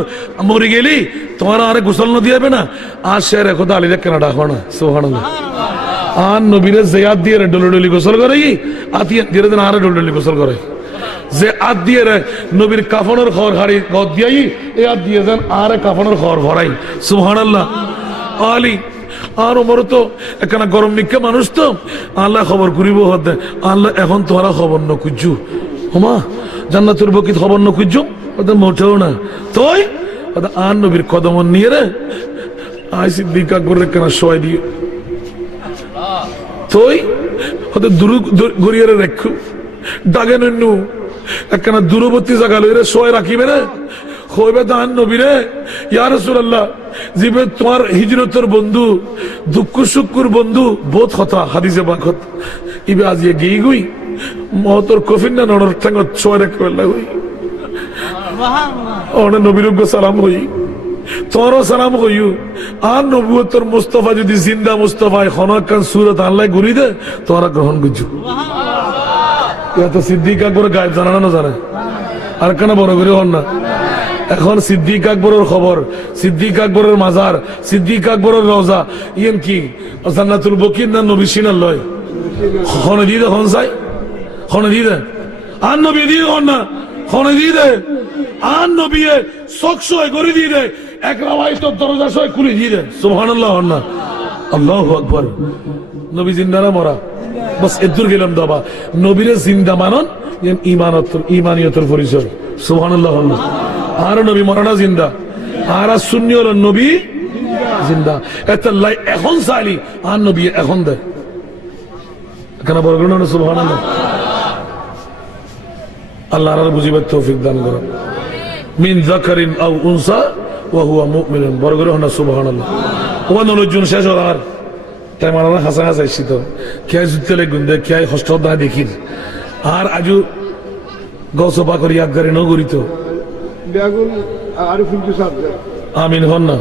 মরে গেলি তোমার আরে গোসল ন দিয়াবে না আর শের খোদা আলী রে কেনা ডাকো না সুবহানাল্লাহ আর নবীরে জিয়াদ দিয়ে ডলডলি গোসল করে আতিয়া ধীরে ধীরে আরে ডলডলি গোসল করে যে আদ দিয়ে নবীর কাফনের খবর হারি গদ দিয়াই এ আদ দিয়ে দেন আর কাফনের খবর ভরাই সুবহানাল্লাহ আলী আর ওমর তো একখানা গরম নিকা মানুষ তো আল্লাহ খবর করিব হতে আল্লাহ এখন তোরা খবর ন খুঁজু হোমা জান্নাতুল বকিত খবর ন খুঁজু ওদের মোটেও না তোই ওদের আর নবীর কদম নিয়ে রে আই সিদ্দিক আকবর একখানা শোয় দিয়ে তোই ওদের দূর গড়িয়ে রেখু ডাগে নু একখানা দূরবর্তী জায়গা লইরে শোয় রাখিবে রে হইবে দান নবীরে ইয়া রাসূলুল্লাহ জিবে তোমার হিজরতের বন্ধু দুঃখ সুখর বন্ধু বহুত কথা হাদিসে বাখত ইবে আজ ইয়ে গই গই মহতর কফিন না নড়র ঠ্যাঙ্গ শোয় রাখবে লাগই ওনে নবীর গো সালাম হই তোরও সালাম হইউ আর নবুয়তের মুস্তাফা যদি জিন্দা মুস্তাফায় খনাকান সূরত আল্লাহ ঘুরি দে তোরা গ্রহণ করছু ইয়া তো সিদ্দিক আকবর গায়েব জানা না জানে আর কেন বড় করে হন না এখন সিদ্দিক আকবরের খবর সিদ্দিক আকবরের মাজার সিদ্দিক আকবরের রওজা ইয়েন কি জান্নাতুল বকির না নবী সিনার লয় খনে দিয়ে দে খন চাই খনে দিয়ে দে আর নবী দিয়ে হন না খনে দিয়ে দে আর নবী চকশয় করে দিয়ে দে এক রাওয়াইত দরজা সয় খুলে দিয়ে দে সুবহানাল্লাহ হন না আল্লাহু আকবার নবী জিন্দারা মরা বাস এদুর গেলাম দাবা নবীরে জিন্দা মানন ইমানিয়তের পরিচয় সুবহানাল্লাহ হন না আর নবী মরানা জিন্দা আর সুন্নি হল নবী জিন্দা এতাল্লাই এখন চাইলি আর নবী এখন দে কেন বড় করে না সুবহানাল্লাহ আল্লাহ আর বুঝিবার তৌফিক দান করুন মিন যাকারিন আও উনসা ওয়া হুয়া মুমিনুন বড় করে না সুবহানাল্লাহ ওয়া নলজুন শেষ আর তাই মারানা হাসা হাসাইছি তো কে জুতলে গুন্দে কে হস্ত দা দেখির আর আজু গসবা করি আগারে ন গরিত বেগুন আর ফুলকু সাবজা আমিন হন না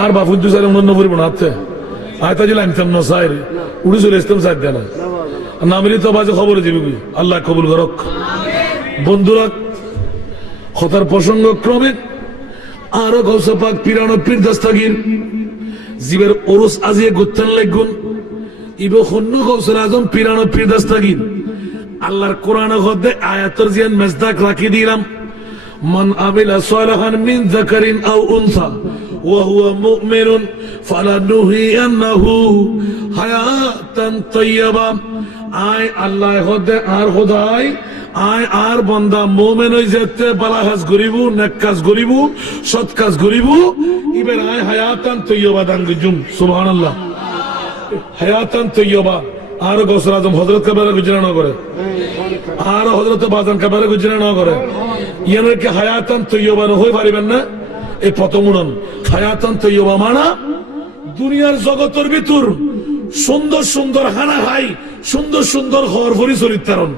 আর বাফুদ্দু সালে মন নবরি বানাতে আয়তা জিলা আনতাম না সাইর উড়ে চলে আসতাম সাইড দেনা নামিলি তো বাজে খবর দিবি আল্লাহ কবুল করক। বন্ধুরা কথার প্রসঙ্গ ক্রমে আরো গৌসে পাক পিরানো পীর দস্তগীর জীবের ওরস আজিয়ে গুত্তান লাগুন ইবো খন্ন গৌসুল আজম পিরানো পীর দস্তগীর আল্লাহর কোরআন গদ্দে আয়াতের জিয়ান মেজদাক রাখি দিলাম মান আমিলা সালিহান মিন যাকারিন আও উনসা ওয়া হুয়া মুমিনুন ফালানুহিয়ান্নাহু হায়াতান তাইয়্যিবা। আয় আল্লাহ গদ্দে আর খোদাই আয় আর বান্দা মুমিন হই যেতে ভালো কাজ করিব নেক কাজ করিব সৎ কাজ করিব ইবের আয় হায়াতান তাইয়্যিবা দান গজুম সুবহানাল্লাহ। হায়াতান তাইয়্যিবা আর গৌসুল আজম হযরত কাবারে গুজরানো করে আর হযরত বাজান কাবারে গুজরানো করে ইয়ানের কি হায়াতান তাইয়্যিবা হই পারিবেন না? এই প্রথমুনন হায়াতান তাইয়্যিবা মানা দুনিয়ার জগতের ভিতর সুন্দর সুন্দর খানা খাই সুন্দর সুন্দর ঘর ভরি চরিত্রারণ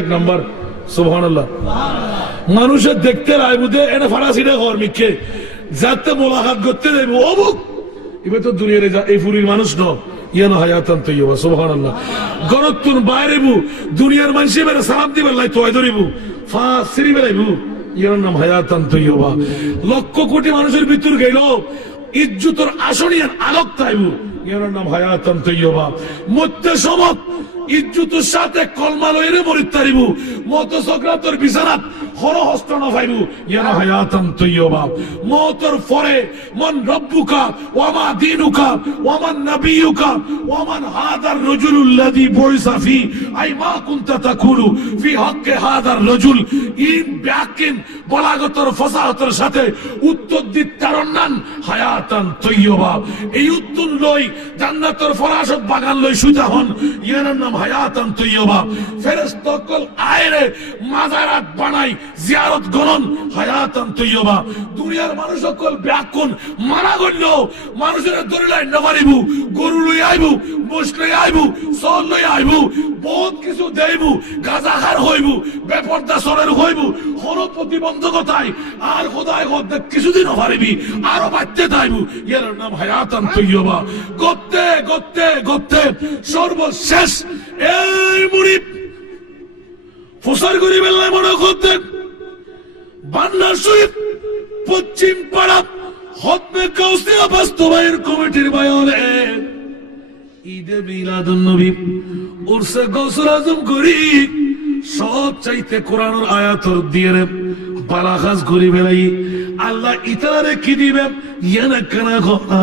এক নাম্বার সুবহানাল্লাহ। মানুষের দেখতে রাইবুদে এনে ফারাসিটা ঘর মিখে যাতে মোলাকাত করতে যাইব অবুক এবার তো দুনিয়ারে যা এই ফুরির মানুষ ন ইয়ানো হায়াতান তাইয়্যিবা সুবহানাল্লাহ। গরতুন বাইরেবু দুনিয়ার মানুষে বেরে সালাম দিবে লাই তোয় ধরিবু ফা সিরি বেরাইবু ইয়ার নাম হায়াতান তাইয়্যিবা। লক্ষ কোটি মানুষের ভিতর গেল ইজ্জতের আসনিয়ান আলোক তাইবু ইয়ার নাম হায়াতান তাইয়্যিবা। মধ্যে সমত ইজ্জতের সাথে কলমা লইরে মরিত তারিবু মত সক্রাতর বিছানাত হর হস্ত না পাইবু ইয়ার হায়াতান তাইয়্যিবা। মওতের পরে মান রব্বুকা ওয়া মা দীনুকা ওয়া মান নাবিয়ুকা ওয়া মান হাদার রাজুলুল্লাযী বুইসা ফি আই মা কুনতা তাকুলু ফি হক্কে হাদার রাজুল ইন বাকিন বলাগতর ফসাহতের সাথে উত্তর দিতারন্নান হায়াতান তাইয়্যিবা। এই উত্তর লই জান্নাতের ফরাসত বাগান লই সুজা হন ইয়ার নাম হায়াতান তাইয়্যিবা। ফেরেশতা কল আয়রে মাজারাত বানাই জিয়ারত গণন হায়াতান তাইয়্যিবা। দুনিয়ার মানুষ সকল ব্যাকুন মানা গণ্য মানুষের দরিলাই নবারিবু গরু লই আইবু মোষ লই আইবু সল লই আইবু বহুত কিছু দেইবু গাজাখার হইবু বেপরদা সরের হইবু কোন প্রতিবন্ধকতায় আর খোদায় গদ্দে কিছুদিন পারিবি আরো বাড়তে যাইবু এর নাম হায়াতান তাইয়্যিবা। গদ্দে গদ্দে গদ্দে সর্বশেষ এই মুরিদ ফসর গরিবের লাই মনে করতে বান্নার শরীফ পশ্চিম পাড়া হতমে কাউসিয়া বাস্তবায়ন কমিটির বায়ানে ঈদে মিলাদুন নবী উরসে গৌসুল আজম করি সব চাইতে কোরআনের আয়াতর দিয়ে রে বালাখাস করি বেলাই আল্লাহ ইতারে কি দিবে ইয়ানা কানা খোদা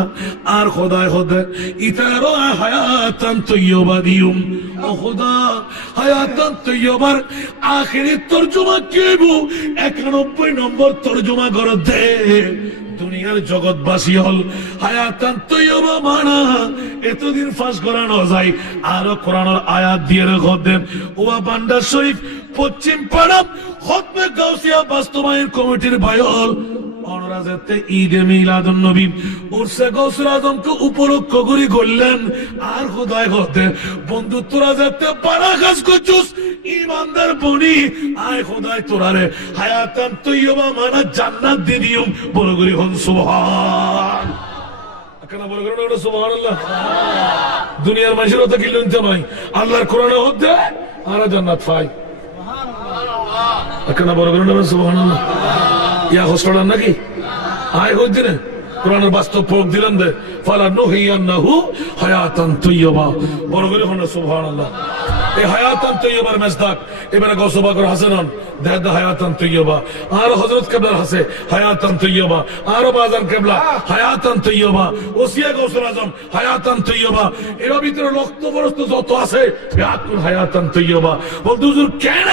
আর খোদায় খোদা ইতারো হায়াতান তাইয়্যিবা দিউম ও খোদা হায়াতান তাইয়্যিবার আখিরি তরজমা কিবু 91 নম্বর তরজমা করে দে দুনিয়ার জগৎবাসী হল হায়াতান তাইয়্যিবা মানা এতদিন ফাঁস করানো যায় আরো কোরআনের আয়াত দিয়ে রেখে দেন ওয়া বান্দার শরীফ পশ্চিম পাড়া হতমে গাউসিয়া বাস্তবায়ন কমিটির বায়ল অনরাজতে ঈদে মিলাদুন নবী উরসে গৌসুল আজমকে উপলক্ষ করে করলেন আর খোদায় হতে বন্ধুত্বরা যাতে পারা কাজ করছুস ইমানদার বনি আয় খোদায় তোরারে হায়াতান তাইয়্যিবা মানা জান্নাত দিয়ে দিও বড় করে হন সুবহান কেন বড় করে সুবহানাল্লাহ। দুনিয়ার মানুষের তো কি লইতে নয় আল্লাহর কোরআনে হতে আর জান্নাত পাই কেন বড় করে সুবহানাল্লাহ। ইয়া হোস্টেল নাকি আয় হচ্ছে না কোরআনের বাস্তব প্রয়োগ দিলেন দে ফালানুহিয়ান্নাহু হায়াতান তাইয়্যিবা বড় করে হন সুবহানাল্লাহ। এই হায়াতান তাইয়্যিবার মেজদাক এবারে গৌসে পাকের হাসানন দেহ হায়াতান তাইয়্যিবা আর হযরত কেবলার হাসে হায়াতান তাইয়্যিবা আর বাজান কেবলা হায়াতান তাইয়্যিবা ওসিয়া গৌসুল আজম হায়াতান তাইয়্যিবা এর ভিতরে রক্ত বরস্ত যত আছে বিআকুল হায়াতান তাইয়্যিবা বলতে হুজুর কেন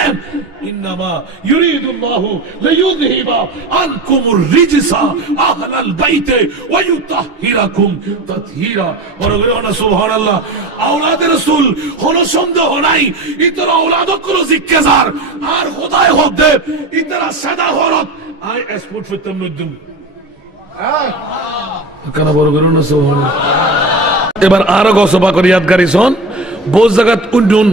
ইন্নামা ইউরিদুল্লাহু লিইউযহিবা আনকুমুর রিজসা আহলাল বাইতে ওয়া ইউতাহহিরাকুম তাতহীরা বড় করে হন সুবহানাল্লাহ। আওলাদে রাসূল হলো সন্দেহ নাই ইতরা আওলাদ করো জিক্কেজার আর খোদায় হদে ইতরা সাদা হরত আই এক্সপোর্ট ফর তামুদ্দুম কেন বড় করে হন সুবহানাল্লাহ। এবার আরো গসবা করে ইয়াদগারি শোন বহু জায়গাত উন্ডুন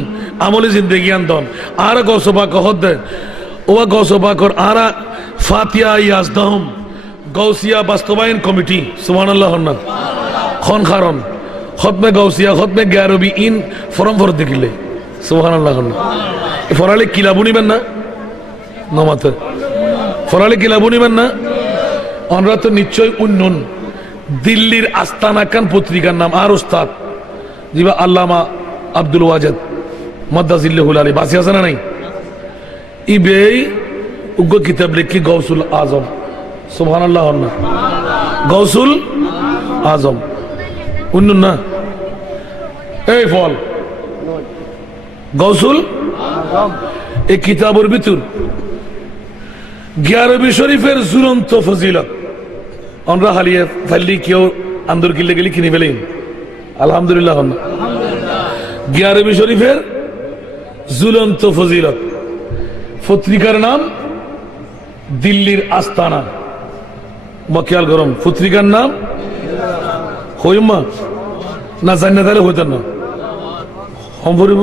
আমলি জিন্দেগি আন্দন আর গসবা কহদে ও গসবা কর আরা ফাতিহা ইয়াজদাহুম গৌসিয়া বাস্তবায়ন কমিটি সুবহানাল্লাহ খন খারন খতমে গাউসিয়া খতমে গ্যারবি ইন ফরম ফর দেখিলে সুবহানাল্লাহ ফরালে কিলাবু নিবেন না নমাতে ফরালে কিলাবু নিবেন না আমরা তো নিশ্চয় উন্নয়ন দিল্লির আস্তানা খান পত্রিকার নাম আর ওস্তাদ জিবা আল্লামা আব্দুল ওয়াজেদ মাদ্দাজিল্লাহুল আলী বাসি আছে না নাই ইবেই উগ্র কিতাব লিখি গৌসুল আজম সুবহানাল্লাহ গৌসুল আজম উন্নয়ন না এই ফল গৌসুল এই কিতাবের ভিতর গ্যারবি শরীফের ঝুলন্ত ফজিলত আমরা হালিয়ে ফাইলি কেউ আন্দর কিলে গেলি কিনে ফেলেন আলহামদুলিল্লাহ গ্যারবি শরীফের ঝুলন্ত ফজিলত পত্রিকার নাম দিল্লির আস্তানা মকিয়াল গরম পত্রিকার নাম হইমা না জান্নাত আলে হইতেন না হম ভরিব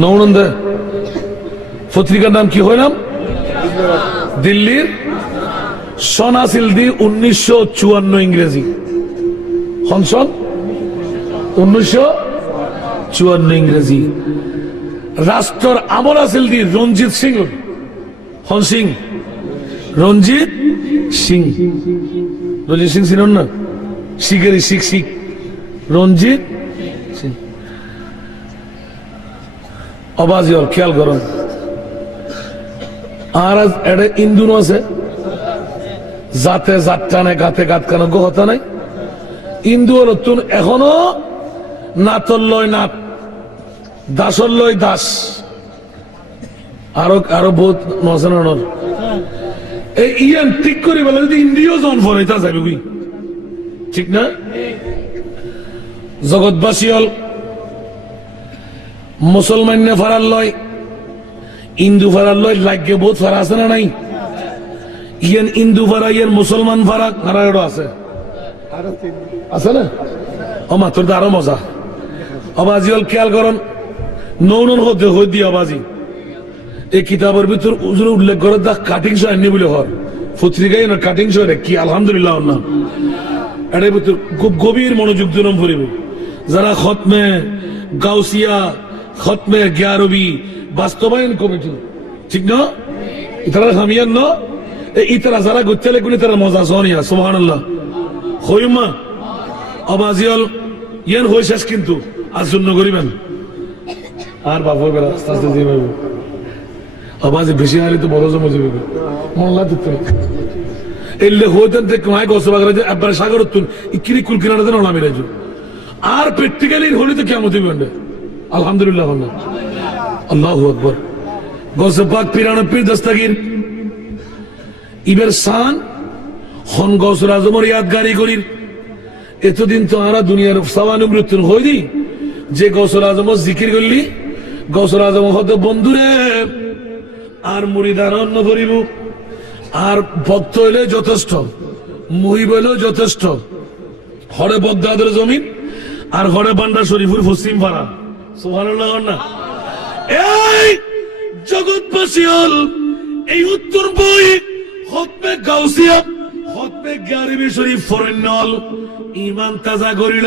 নৌনন্দ পত্রিকার নাম কি হইলাম দিল্লির সনাসিল দি 1954 ইংরেজি হনসন 1954 ইংরেজি রাষ্ট্র আমল আসিল দি রঞ্জিত সিং হন সিং রঞ্জিত সিং ছিলেন না শিখেরই শিখ রঞ্জিত সিং অবাজি ওর খেয়াল করুন আর এটা ইন্দুন আছে জাতে জাতটা নাই গাতে গাত কানো গহতা নাই ইন্দু নতুন এখনো নাতর লয় নাত দাসর লয় দাস আরো বহুত নজর এই ইয়ান ঠিক করি বলে যদি ইন্দ্রিয় জন ফরাইতা যাবে বুঝি ঠিক না জগৎবাসী হল মুসলমান নে ফারার লয় ইন্দু ফারার লয় লাগে বহুত ফারা আছে না নাই ইয়ান ইন্দু ফারা ইয়ান মুসলমান ফারা নারায়ণ আছে আছে না ও মাত্র আরো মজা অবাজি হল খেয়াল করুন নৌনন হতে হই দিয়ে অবাজি এই কিতাবের ভিতর উজুরে উল্লেখ করে দা কাটিং শো আনি বলে হর পত্রিকায় না কাটিং শো কি আলহামদুলিল্লাহ না এটার ভিতর খুব গভীর মনোযোগ জনম ভরিব যারা খতমে গাউসিয়া খতমে গ্যারবি বাস্তবায়ন কমিটি ঠিক না ইতারা হামিয়ান না ইতারা যারা গুচ্ছালে কোন তারা মজা সোনিয়া সুবহানাল্লাহ হইমা অবাজিয়াল ইয়ান হই শেষ কিন্তু আজ জন্য করিবেন আর বাপ বেলা আস্তে আস্তে দিয়ে পাবো আবাজে বেশি হারি তো বড় জমে যাবে মনলা দিতে এলে হইতেন থেকে মাই গসবা করে যে একবার সাগর তুন ইকিরি কুল কিনারে না নামি রাজু আর প্র্যাকটিক্যালি হলি তো কেমন দিবেন আলহামদুলিল্লাহ আল্লাহু আকবার গসবাক পিরানো পীর দস্তগীর ইবের শান হন গসর আজমের ইয়াদগারি করির এতদিন তো আরা দুনিয়ার সাওয়ানু মৃত্যুর হই দি যে গসর আজম জিকির করলি গসর আজম হতে বন্ধুরে আর মুরিদার অন্য করিব আর ভক্ত হইলে যথেষ্ট মুহিব হইলেও যথেষ্ট হরে বগদাদের জমিন আর হরে বান্ডা শরীফুর পশ্চিম পাড়া সুবহানাল্লাহ না এই জগৎবাসী হল এই উত্তর বই খতমে গাউসিয়া খতমে গ্যারবি শরীফ ফরেনল ইমান তাজা করিল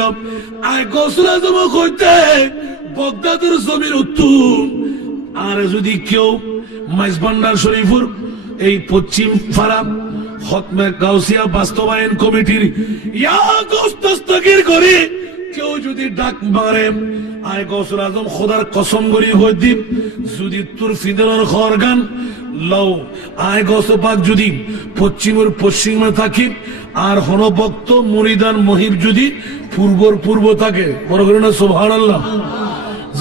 আয় গসর আজম কইতে বগদাদের জমির উত্তর আর যদি কেউ মাইজবান্ডার শরীফুর এই পশ্চিম ফারা খতমে গাউসিয়া বাস্তবায়ন কমিটির ইয়া দস্তগীর করে কেউ যদি ডাক মারে আয় গসর আজম খোদার কসম করি হই দিন যদি তোর ফিদরের খরগান লও আয় গসর পাক যদি পশ্চিমের পশ্চিমে থাকি আর হনভক্ত মুরিদান মহিব যদি পূর্ব থাকে বড় করে না সুবহানাল্লাহ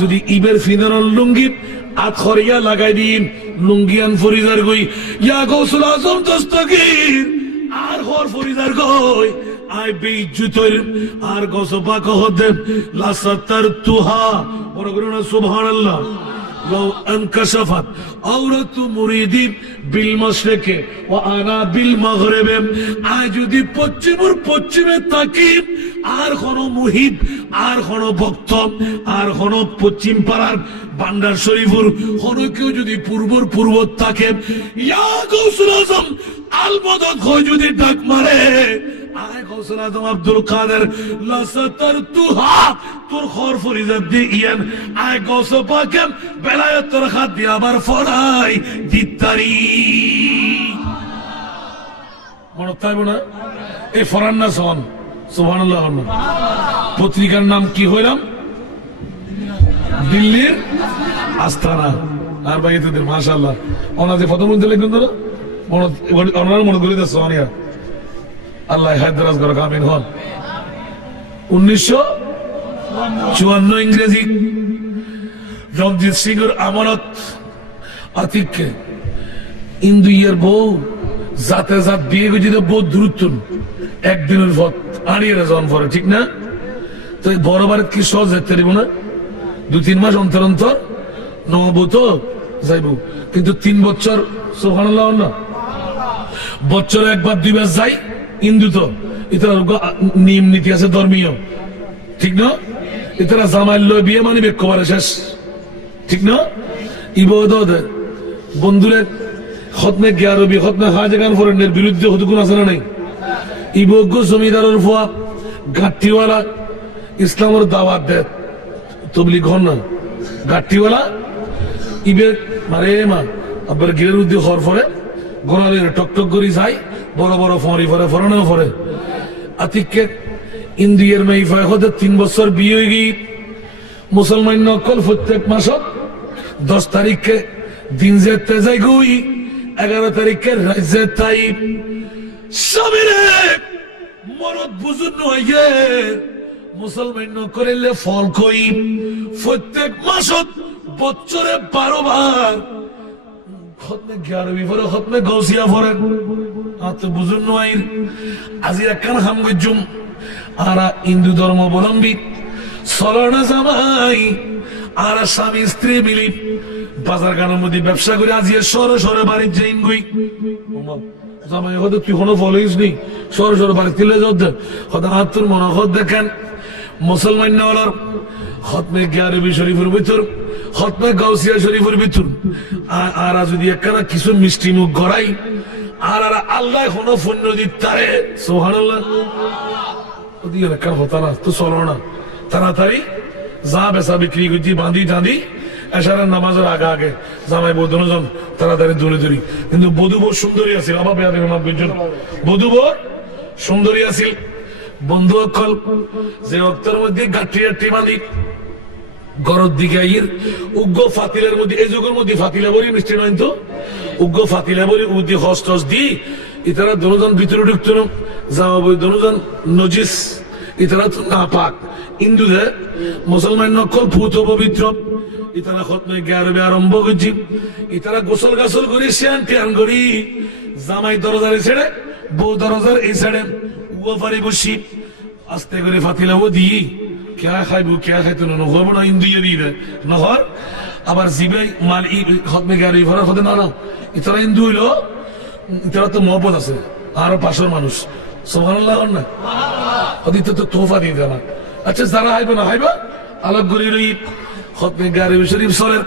যদি ইবের ফিদরের লুঙ্গি আতখরিয়া লাগাই দিন লুঙ্গিয়ান ফরিদার গই ইয়া গৌসুল আজম দস্তগীর আর হর ফরিদার গই আই বেইজ্জতের আর গসবা কহতে লা সাতার তুহা বড় করে না সুবহানাল্লাহ لو انكشفت عورت مريدي بالمشرق وانا بالمغرب আজ যদি পশ্চিমে থাকি আর কোন মুহিব আর কোন ভক্ত আর কোন পশ্চিম পাড়ার বান্ডার শরীফুর কোন কেউ যদি পূর্ব থাকে ইয়া গৌসুল আজম আল মদদ হয় যদি ডাক মারে আয় গৌসুল আজম আব্দুল কাদের লাসাতারতুহা তোর খর ফরিজাত দি ইয়ান আয় গৌস পাকের বেলায়েত তোর হাত দিয়ে আবার ফরাই দিতারি মনে তাইব না এই ফরান না সন সুবহানাল্লাহ। পত্রিকার নাম কি হইলাম দিল্লির আস্তানা আর ভাই তোদের মাশাআল্লাহ ওনাদের প্রথম মধ্যে লিখুন না ওনার মনে করে দিচ্ছে অনিয়া আল্লাহ হায়দ্রাজ করে কামিন হন 1954 ইংরেজি রঞ্জিত সিংয়ের আমানত আতিককে ইন্দু ইয়ার বউ জাতে জাত বিয়ে গেছে বহু দ্রুত একদিনের পথ আনিয়ে জন পরে ঠিক না তো বড় বাড়িতে কি সহজ যেতে দিব না 2-3 মাস অন্তর অন্তর নবু তো যাইব কিন্তু 3 বছর সুবহানাল্লাহ না বছরে একবার 2 বার যাই হিন্দু তো ইতার নিয়ম নীতি আছে ধর্মীয় ঠিক না ইতারা জামাইল বিয়ে মানে বেকবারে শেষ ঠিক না ইবাদত বন্ধুরে খতমে গিয়ারবি খতমে হাজাগান ফরেনের বিরুদ্ধে হুদুকুন আছে না নাই ইবজ্ঞ জমিদারের ফুয়া গাট্টিওয়ালা ইসলামের দাওয়াত দেয় তবলিগ হন না গাট্টিওয়ালা ইবে মারে মা আবার গিরের উদ্দি হর ফরে গোড়ালের টকটক করি যাই বড় বড় ফরি ফরে ফরানো ফরে আতিককে ইন্দিয়ার মেয়ে ফয় হতে 3 বছর বিয়ে হয়ে গিয়ে মুসলমান নকল প্রত্যেক মাসত 10 তারিখে দিন যেতে যাই গুই 11 তারিখে রাইজে তাই সবিরে মরদ বুঝুন হইয়ে মুসলমান নকরিলে ফল কই প্রত্যেক মাসত বছরে 12 বার খতমে গিয়ারবি ফরে খতমে গৌসিয়া ফরে আত বুঝুন নয় আজি একখান হাম গজুম আরা হিন্দু ধর্মাবলম্বী সলনা জামাই আর স্বামী স্ত্রী মিলি বাজার গানের মধ্যে ব্যবসা করে আজি সরে সরে বাড়ির যাইন গই জামাই হয়তো তুই কোনো ফলোইস নি সরে সরে বাড়ি তিলে যত হয়তো হাত তোর মনোহত দেখেন মুসলমান নেওয়ার খতমে গিয়ারবি শরীফের ভিতর খতমে গাউসিয়া শরীফের ভিতর আর যদি একখানা কিছু মিষ্টি মুখ গড়াই আর আল্লাহ কোনো পুণ্য দিতারে সুবহানাল্লাহ ওদিকে একখান হতা না তো চলো না তাড়াতাড়ি যা বেচা বিক্রি করছি বাঁধি টাঁধি এসারের নামাজের আগে আগে জামাই বউ দুজন তাড়াতাড়ি দূরে দূরি কিন্তু বধূ বোর সুন্দরী আছিল আবার বধূ বোর সুন্দরী আছিল বন্ধু অকল যে অক্তর মধ্যে গাঠি আটি বাঁধি গরর দিকে আইর উগ্র ফাতিলের মধ্যে এই যুগের মধ্যে ফাতিলা বলি মিষ্টি নয় তো উগ্র ফাতিলা বলি উদি হস্ত দি ইতারা দুজন ভিতরে ঢুকত জামা বই দুজন নজিস ইতারা তো না পাক হিন্দুদের মুসলমান নকল ভূত পবিত্র ইতারা খতমে গিয়ারবি আরম্ভ করছি ইতারা গোসল গাছল করি শিয়ান টিয়ান করি জামাই দরজারে ছেড়ে বউ দরজার এই ছেড়ে উয়া পারি বসি আস্তে করে ফাতিলা ও দিই কে খাইবো কে খাইতো না নহব না হিন্দু দিয়ে নহর আবার জিবাই মাল ই খতমে গিয়ারবি ফরার হতে না ইতারা হিন্দু হইলো ইতারা তো মহব্বত আছে আরো 500 মানুষ সুবহানাল্লাহ না ওদিকে তো তোফা দিয়ে দেনা আচ্ছা যারা হাইবে না হাইবা আলাপ করি রই খতমে গিয়ারবি শরীফ সরের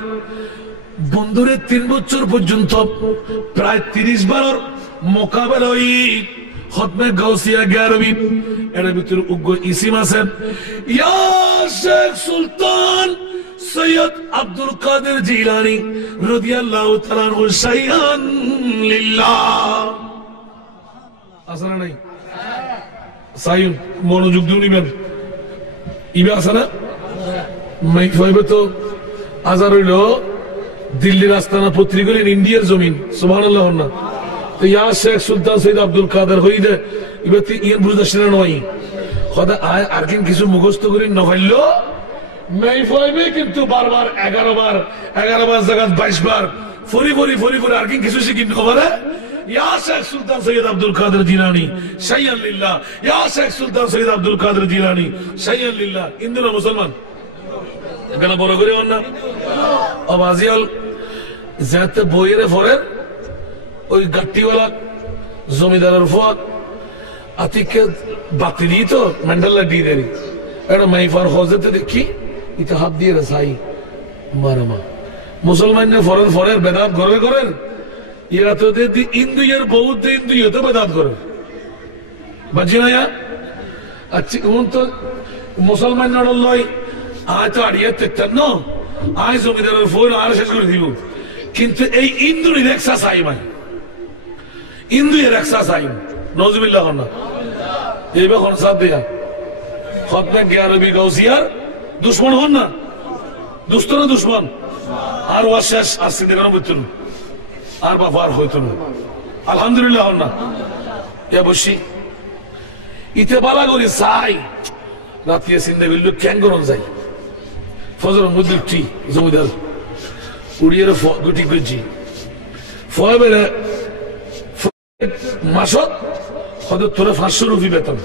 বন্ধুরে 3 বছর পর্যন্ত প্রায় 30 বারের মোকাবেলা হই খতমে গাউসিয়া গিয়ারবি এর ভিতর উগ্র ইসিম আছে ইয়া শেখ সুলতান সৈয়দ আব্দুল কাদের জিলানী রাদিয়াল্লাহু তাআলা আনহু শাইআন লিল্লাহ আসলে নাই সাইন মনোযোগ দিয়ে নিবেন ইবে আছে না মাই ফাইবে তো আজার হইল দিল্লির আস্তানা পত্রিকার ইন্ডিয়ার জমিন সুবহানাল্লাহ না তো ইয়া শেখ সুলতান সৈয়দ আব্দুল কাদের হইদে ইবে তো ইন বুঝাছিল নয় খোদা আয় আর কিছু মুখস্থ করে নহাইলো মাই ফাইবে কিন্তু বারবার 11 বার জায়গা 22 বার ফরি আর কিছু শিখি নবারে ইয়া শেখ সুলতান সৈয়দ আব্দুল কাদের জিলানী শাইয়ান লিল্লাহ ইয়া শেখ সুলতান সৈয়দ আব্দুল কাদের জিলানী শাইয়ান লিল্লাহ হিন্দু না মুসলমান এখানে বড় করে না আবাজিয়াল যাতে বইয়ের ফরেন ওই গাট্টিওয়ালা জমিদারের ফুয়াদ আতিককে বাতি দিই তো ম্যান্ডেলা দিয়ে দেরি একটা মাইফার হজেতে দেখি ইটা হাত দিয়ে সাই মারামা মুসলমানের ফরের বেদাত করেন ইয়া তো হিন্দু ইয়ার বৌদ্ধ হিন্দু ইয়ে তো বেদাত করে বাজি না আচ্ছা তো মুসলমান লয় আয় তো আড়িয়ে তেতার ন আয় জমিদারের ফোন আর শেষ করে দিব কিন্তু এই ইন্দুরির একসা চাই মানে ইন্দুয়ের একসা চাই নজবিল্লাহ না এইবার সাথ দেয়া খতনা গ্যারবি গৌসিয়ার দুশ্মন হন না দুষ্ট না দুশ্মন আর ওয়াশেষ আর সিদ্দিকানো বুঝতুন আর বাবা আর হইতো না আলহামদুলিল্লাহ হন না এ বসি ইতে বালা করি চাই রাতিয়া চিন্তা করল ক্যাং গরম যাই ফজর মধ্যে উঠি জমিদার উড়িয়ে গুটি গুজি ফয় বেড়ে মাসত হয়তো তোরা 500 রুপি বেতন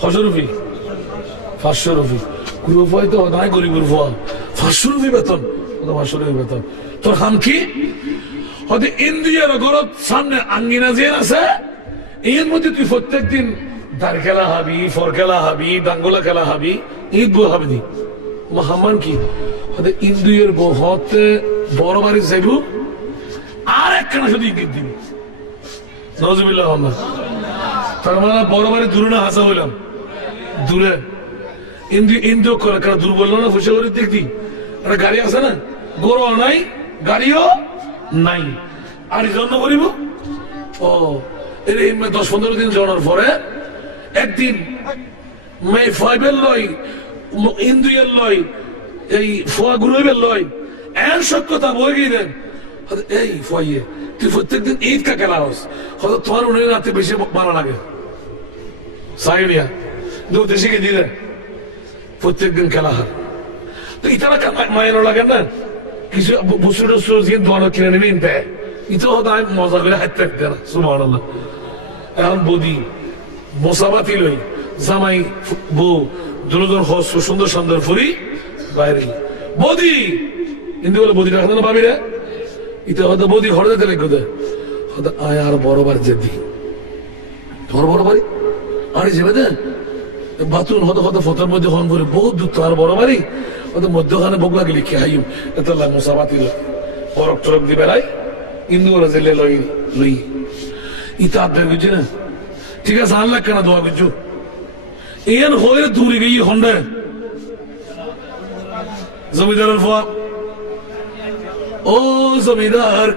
500 রুপি 500 রুপি কুড়ো ফয় তো নাই গরিবের ফোয়া 500 রুপি বেতন 500 রুপি বেতন তোর খাম কি হয়তো ইন্ডিয়ার ঘরত সামনে আঙ্গিনা যে আছে এর মধ্যে তুই প্রত্যেক দিন দাঁড় খেলা হাবি ফর খেলা হাবি ডাঙ্গলা খেলা হাবি ঈদ বউ হাবি দি মহামান কি হয়তো ইন্ডিয়ার বউ হতে বড় বাড়ি যাইব আর একখানা শুধু ইঙ্গিত দিবি নজবিল্লাহ তার মানে বড় বাড়ি দূরে না হাসা হইলাম দূরে ইন্দ্রিয় করে কারণ দূর বললো না ফুসে করে দেখতি একটা গাড়ি আছে না গরু নাই গাড়িও নাই আর জন্য করিব ও এর 10-15 দিন যাওয়ার পরে একদিন মে ফাইবেল লয় ইন্দ্রিয়ের লয় এই ফোয়া গুরুবের লয় এর সত্যতা বই গিয়ে এই ফয়ে তুই প্রত্যেকদিন ঈদ কা খেলা হস হয়তো তোমার উনি রাতে বেশি ভালো লাগে সাইডিয়া দু দেশে দিলে প্রত্যেকদিন খেলা হয় তো ইতারা মায়ের লাগে না কিছু বসু টসু যে দোয়ানো কিনে নেবে ইনতে ইতো হয়তো আমি মজা করে হাত থাকতে না সুবহানাল্লাহ এখন বদি মশাবাতি লই জামাই বউ দুজন হস সুন্দর সুন্দর ফুরি বাইরে বদি ইন্দু বলে বদি রাখতো না ভাবি রে ইতে হয়তো বৌদি হরে যেতে লাগবে হয়তো আয় আর বড় বাড়ি যেতি তোমার বড় বাড়ি আরে যাবে দে বাথরুম হয়তো হয়তো ফটোর মধ্যে হন করে বহুত দূর আর বড় বাড়ি হয়তো মধ্যখানে বগলা গেলি খেয়ে হাইম এত মশাবাতি বরফ টরফ দি বেড়াই ইন্দু বলে জেলে লই লই ইতে আপনার বুঝছি না ঠিক আছে আল্লাহ কেন দোয়া বুঝছো এন হয়ে দূরে গিয়ে হন্ডে জমিদারের ফোয়া ও জমিদার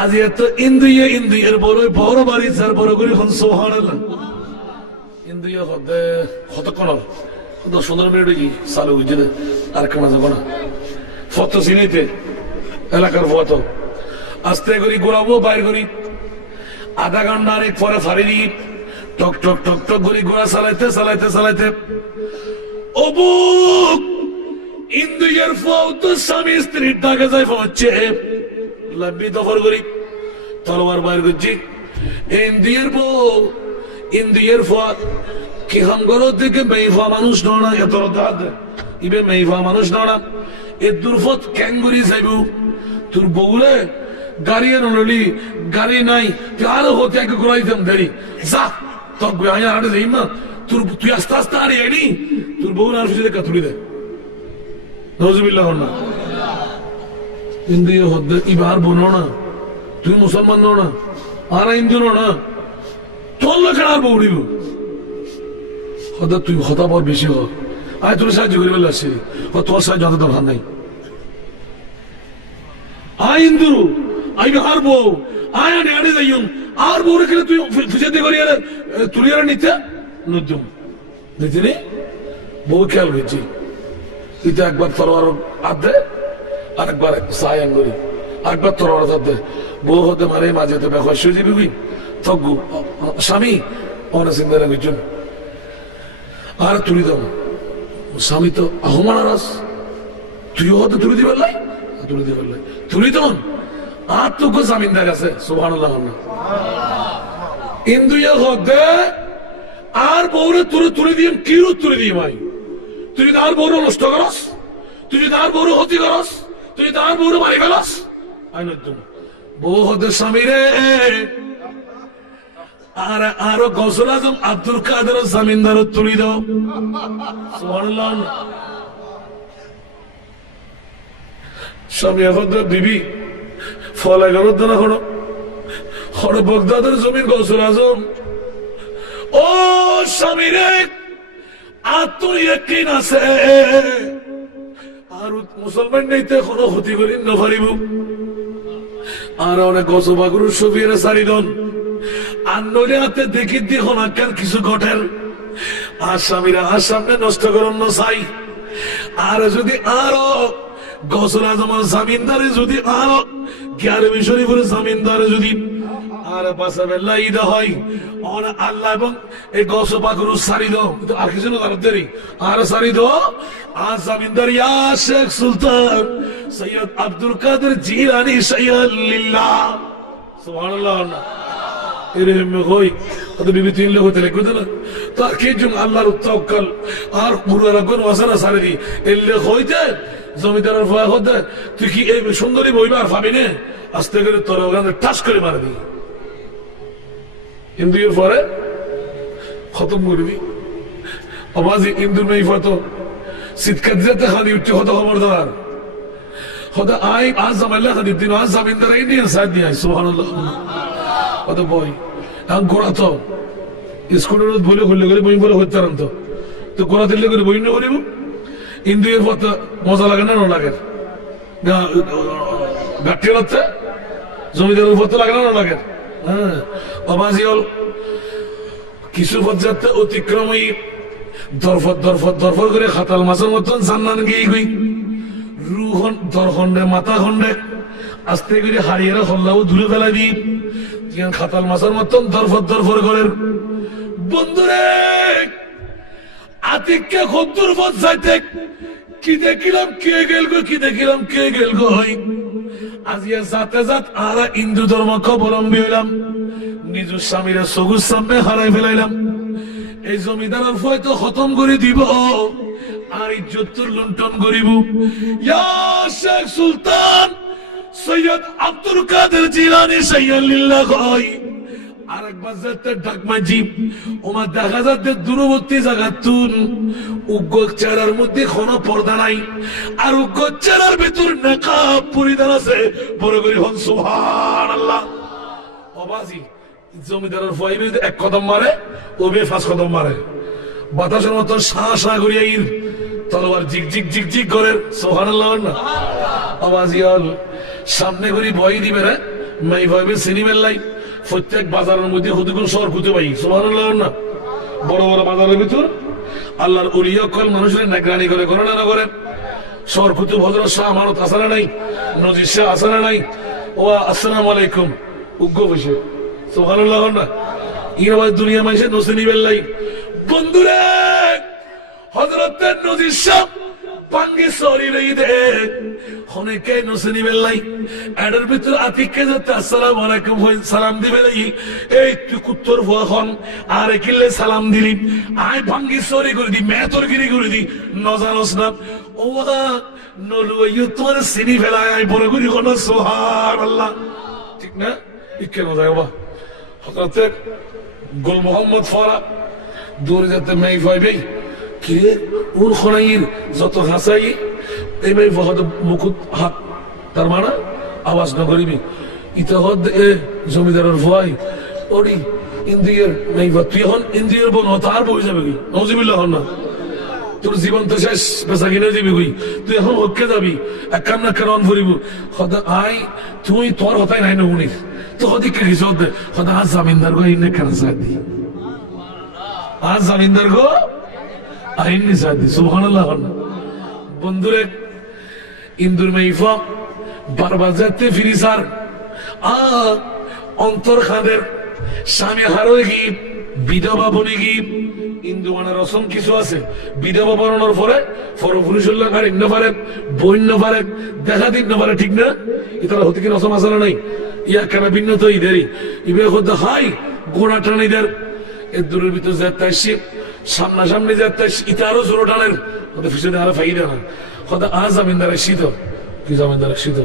আজ এত ইন্দ্রিয়ের বড় বড় বাড়ি যার বড় করে হন সুবহানাল্লাহ ইন্দ্রিয় হতে কতক্ষণ 10-15 মিনিট কি চালু হয়েছে আর কেন যাবো না ফটো চিনিতে এলাকার ফটো আস্তে করি ঘোরাবো বাইর করি আধা ঘন্টা আরেক পরে ফাড়ি দিই টক টক টক টক করি ঘোরা চালাইতে চালাইতে চালাইতে অবুক ইন্দ্রিয়ের ফল তো স্বামী স্ত্রীর ডাকে যাই হচ্ছে লাভি দফর করি তলোয়ার বাইর করছি ইন্দ্রিয়ের বউ ইন্দ্রিয়ের ফল কি হাম করো থেকে মেইফা মানুষ নড়া এত ইবে মেইফা মানুষ নড়া এ দুর্ফত ক্যাঙ্গুরি যাইব তোর বউলে গাড়ি নড়লি গাড়ি নাই তুই আরো হতে এক ঘোরাই দেন দেরি যা তোর গাড়ি হাঁটে যাই না তোর তুই আস্তে আস্তে আরে এনি তোর বউ আর ফিরে কাতুড়ি দেয় নজবিল্লাহ না ইন্দ্রিয় হদ্দে ইবার বোনো না তুই মুসলমান নো না আর হিন্দু নো না তোর লোক আর বউড়িব হদ্দা তুই হতা পর বেশি হ আয় তোর সাহায্য করে বেলা আসছি তোর সাহায্য হাতে দরকার নাই আয় হিন্দু আই আর বউ আয় আনে আনে যাইম আর বউ রেখে তুই ফুসাতে করি আর তুলি আর নিতে নজম নিতে নে বউ খেয়াল হয়েছি ইতে একবার তরোয়ার আধে আরেকবার সায়াং করি একবার তরোয়ার আধে বউ হতে মারে মাঝে তো বেশ সুজি বিবি তগু স্বামী অনেক চিন্তা বুঝছেন আর তুলি দাও স্বামী তো আহমান আরাস তুইও হতে তুলি দিবে লাই তুলি দিবে লাই তুলি তখন আর তো জামিনদার আছে সুবহানাল্লাহ ইন্দুয়া হতে আর বউরে তুলে তুলে দিয়ে কিরু তুলে দিয়ে ভাই তুই যদি আর বউরে নষ্ট করস তুই যদি আর বউরে হতি করস তুই যদি আর বউরে মারি ফেলাস বউ হতে স্বামী রে আর আরো গৌসুল আজম আব্দুল কাদের জামিনদার তুলি দাও সুবহানাল্লাহ স্বামী এখন বিবি ফল 11 দিন হলো বগদাদের জমির গৌসুল আজম ও স্বামী রে, আত্মীয়কিন আছে আর মুসলমান নেইতে কোনো ক্ষতি করি নপারিব আর অনেক গছবাগুর সবিয়ে সারিদন আর নইলে হাতে দেখি দি হনাকার কিছু ঘটেন আর স্বামীরা আর সামনে নষ্ট করেন না চাই। আর যদি আরো গছরা জমা জামিনদারে যদি আরো গ্যারবি শরীফের জামিনদারে যদি আর পাশে বেলা ঈদ হয় আল্লাহ এবং এই গছ পাকুর সারি দাও আর কিছু না দেরি আর সারি দাও আর জামিনদার ইয়া শেখ সুলতান সৈয়দ আব্দুল কাদের জিলানী শাইয়াল্লিল্লাহ সুবহানাল্লাহ এরকম হই তো বিবি তিন লোক হতে লিখবে না তার কি জন্য আল্লাহর তাওয়াক্কুল আর পুরো কোন ওয়াসানা সারি দি এলে হইতে জমিদারের ভয় হতে তুই কি এই সুন্দরী বইবার পাবি না আস্তে করে তোর ওখানে টাচ করে মারবি ইন্দুর পরে খতম করবি আওয়াজি ইন্দুর নেই ফটো সিটকাত যেতে খালি উঠতে হতো খবরদার হতো আই আজ জামাইলা খালি দিন আজ জামিনদার এই নিয়ে সাথ দিয়ে সুবহানাল্লাহ কত বই এখন গোড়া তো স্কুলের বলে খুললে করে বই বলে হইতে পারেন তো গোড়া দিলে করে বই না করিব ইন্দুর ফটো মজা লাগে না লাগে গাঠি হচ্ছে জমিদারের ফটো লাগে না লাগে হ্যাঁ অবাজিল কিছু পর্যায়ে অতিক্রমী দরফর করে খাতাল মাছের মতন জান্নান গিয়ে গই রুহন দরখন্ডে মাথা খন্ডে আস্তে করে হারিয়ে হল্লাও ধুলে ফেলা দিই খাতাল মাছের মতন দরফর করে বন্ধুরে আতিককে খদ্দুর পথ যাইতে কি দেখিলাম কে গেল গো কি দেখিলাম কে গেল গো হই আজিয়া যাতে যাত আরা হিন্দু ধর্ম অবলম্বী হইলাম নিজ স্বামীরা সবুজ সামনে হারাই ফেলাইলাম এই জমিদারের ভয় তো খতম করে দিব আর ইজ্জতের লুণ্ঠন করিব ইয়া শেখ সুলতান সৈয়দ আব্দুল কাদের জিলানী শাইয়াল্লিল্লাহ কই আরেকবার যাতে ডাকমাজি ওমা দেখা যাচ্ছে দূরবর্তী জায়গা তুন উগ্র চেহারার মধ্যে কোনো পর্দা নাই আর উগ্র চেহারার ভিতর নেকাব পরিধান আছে বড় করে হন সুবহানাল্লাহ অবাজি জমিদারের ভয় এক কদম মারে ও বে 5 কদম মারে বাতাসের মতো শাঁ করিয়া ইর তলোয়ার জিগ জিগ জিগ জিগ করে সুবহানাল্লাহ না আওয়াজি আল সামনে করি ভয় দিবে রে মাই ভয়বে সিনেমার লাই প্রত্যেক বাজারের মধ্যে হুদুকুল শহর খুঁজে পাই সুবহানাল্লাহ না বড় বড় বাজারের ভিতর আল্লাহর ওলিয়া কল মানুষের নিগরানি করে করোনা না করে শহর খুঁজে হযরত শাহ আমানত আসানা নাই নজির শাহ আসানা নাই ও আসসালামু আলাইকুম উগ্র বসে সুবহানাল্লাহ না ইরাবাদ দুনিয়া মাইসে নসিনি বেল্লাই বন্ধুরে হযরত নজির শাহ পাঙ্গে সরি লই দে অনেকে নসিনি বেল্লাই এডের ভিতর আতিককে যেতে আসসালামু আলাইকুম হই সালাম দিবে লাই এই তুই কুত্তর ভয় হন আর কিলে সালাম দিলি আই পাঙ্গে সরি করে দি মে তোর গিরি করে দি নজানস না ওয়া নলু ইউ তোর সিনি ফেলায় আই বড় করি কোন সুবহানাল্লাহ ঠিক না ইকে না যায় বাবা হযরত গোল মোহাম্মদ ফরা দূর যেতে মেই ভাইবে কি উন খনাইর যত হাসাই এই ভাই বহুত মুকুট হাত তার মানে আওয়াজ না করিবি ইতা হদ এ জমিদারের ভয় ওডি ইন্দিয়ার মেই ভাই তুই হন ইন্দিয়ার বন তার বই যাবে কি নজিবিল্লাহ না তোর জীবন তো শেষ পেশা কিনে দিবি কই তুই এখন হককে যাবি এক কান্না কারণ ভরিব খোদা আই তুই তোর হতাই নাই না উনি তো হদিকে কিছু দে খোদা আজ জামিনদার গো ইনে কেন সাদি আজ জামিনদার গো আইনি সাদি সুবহানাল্লাহ বন্ধুরে ইন্দুর মেইফা বারবার যেতে ফিরি স্যার অন্তর খাদের স্বামী হারোয় কি বিধবা বনে কি হিন্দু মানের রসম কিছু আছে বিধবা বরণের পরে পুরুষুল্লাহ আর ইন্ন পারে বন্য পারে দেখা দিন না পারে ঠিক না ইতারা হতে কি রসম আসলে নাই ইয়া কেন ভিন্ন তো ইদেরই ইবে হতে হাই গোড়া টানিদের এর দূরের ভিতর যাতে আসি সামনাসামনি যাতে ইতা আরো জোর টানের হতে পিছনে আরো ফাইদা না হতে আজ জামিনদার শীত কি জামিনদার শীত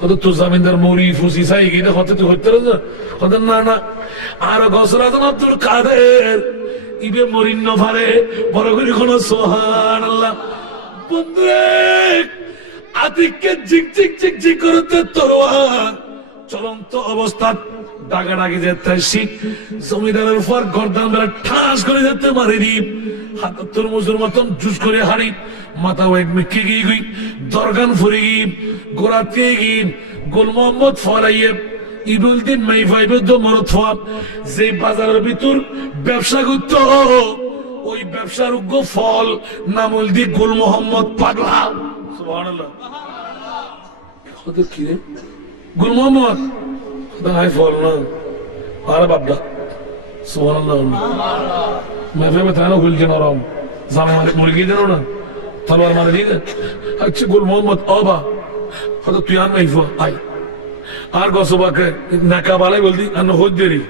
হতে তোর জামিনদার মরি ফুসি চাই গিয়ে হতে তুই হতে না হতে না না আর গসরাজন আব্দুল কাদের ইবে মরিন নভারে বড় করে কোন সুবহানাল্লাহ বন্ধুরে আতিককে জিক জিক জিক জিক করতে তরোয়ার চলন্ত অবস্থা ডাকাডাকি যেতে শিখ জমিদারের উপর গর্দান বেলা ঠাস করে যেতে মারি দি হাত তরমুজের মতন জুস করে হারি মাথা ওয়েক মিক্কি গিয়ে গই দরগান ফুরে গিয়ে গোড়াতে গিয়ে গোল মোহাম্মদ ফরাইয়ে ঈদুল দিন মাই ফাইবে তো মরত হওয়া যে বাজারের ভিতর ব্যবসা করত ওই ব্যবসার উগ্র ফল নামল দি গোল মোহাম্মদ পাগলা সুবহানাল্লাহ কি রে গোল মোহাম্মদ দাই ফল না আর বাবদা সুবহানাল্লাহ मैं वे बताना गुल के नौराम जामे मारे मुर्गी दे ना तलवार मारे दी अच्छे गुल मोहम्मद आबा खद तू यान में इफो आई आर गौसबा के नका वाले बोलती अन होद देरी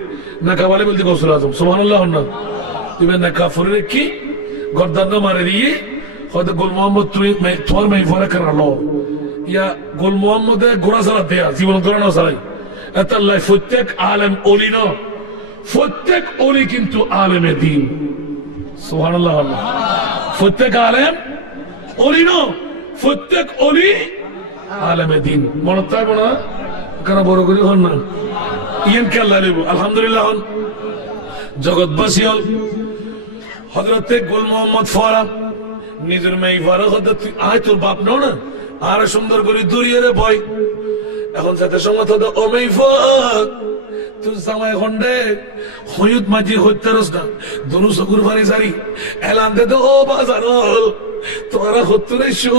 नका वाले बोलती गौसल आजम सुभान अल्लाह ना तुम्हें नका फुरे की गर्दन न मारे दी खद गुल मोहम्मद तू मैं थोर में इफो कर लो या गुल मोहम्मद गुरा सला दिया जीवन गुरा ना सलाई अतल्लाह फुत्तक आलम ओलिनो প্রত্যেক ওলি কিন্তু আলেমে দ্বীন সুবহানাল্লাহ প্রত্যেক আলেম ওলি না প্রত্যেক ওলি আলেমে দ্বীন মনে থাকবে না কেন বড় করে হন না ইয়েন কে আল্লাহ লিবু আলহামদুলিল্লাহ জগৎবাসী হল হযরতে গোল মোহাম্মদ ফরা নিজের মেয়ে ফরা হযরত আয় তোর বাপ নাও না আর সুন্দর করে দূরিয়ে রে ভয় এখন সাথে সঙ্গে তো ও মেয়ে ফরা তুই সময় খন্ডে হয়ুত মাঝি হইতে রসনা দনু সকুর ফারি সারি এলান দে তো ও বাজার তোরা হত্তুরে শু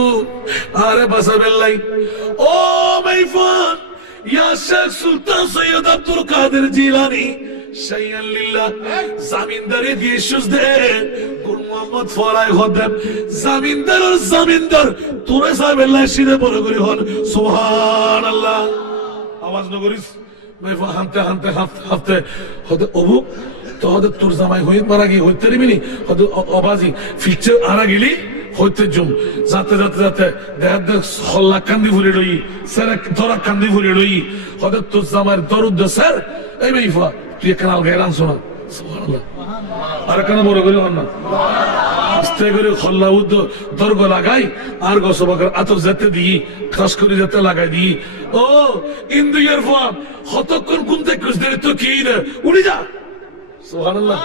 আরে বাসা বেল্লাই ও মাইফান ইয়া শেখ সুলতান সৈয়দ আব্দুল কাদের জিলানী শাইয়ান লিল্লাহ জামিনদারি দিয়ে সুজ দে গুল মোহাম্মদ ফরাই খদেম জামিনদার তোরে সাহেব বেল্লাই সিধে বড় করে হন সুবহানাল্লাহ আওয়াজ ন করিস হামতে হামতে হাফতে হতে অবু তো হতে তোর জামাই হইত মারা গিয়ে হইতে দিবিনি হতে অবাজি ফিরছে আরা গেলি হইতে জুম যাতে যাতে যাতে দেখ দেখ হল্লা কান্দি ফুলে লই স্যার ধরা কান্দি ফুলে লই হতে তোর জামাইয়ের দরুদ স্যার এই মেইফা তুই কানাল গাইলাম শোনা সুবহানাল্লাহ আর কেন বড় করে হন না আস্তে করে হল্লা উদ্দ দর্গ লাগাই আর গোসবাকার আতর যেতে দিই খাস করে যেতে লাগাই দিই ও ইন্দু ইয়ার ফাম কতক্ষণ ঘুম থেকে কুছদের তো কি রে উড়ে যা সুবহানাল্লাহ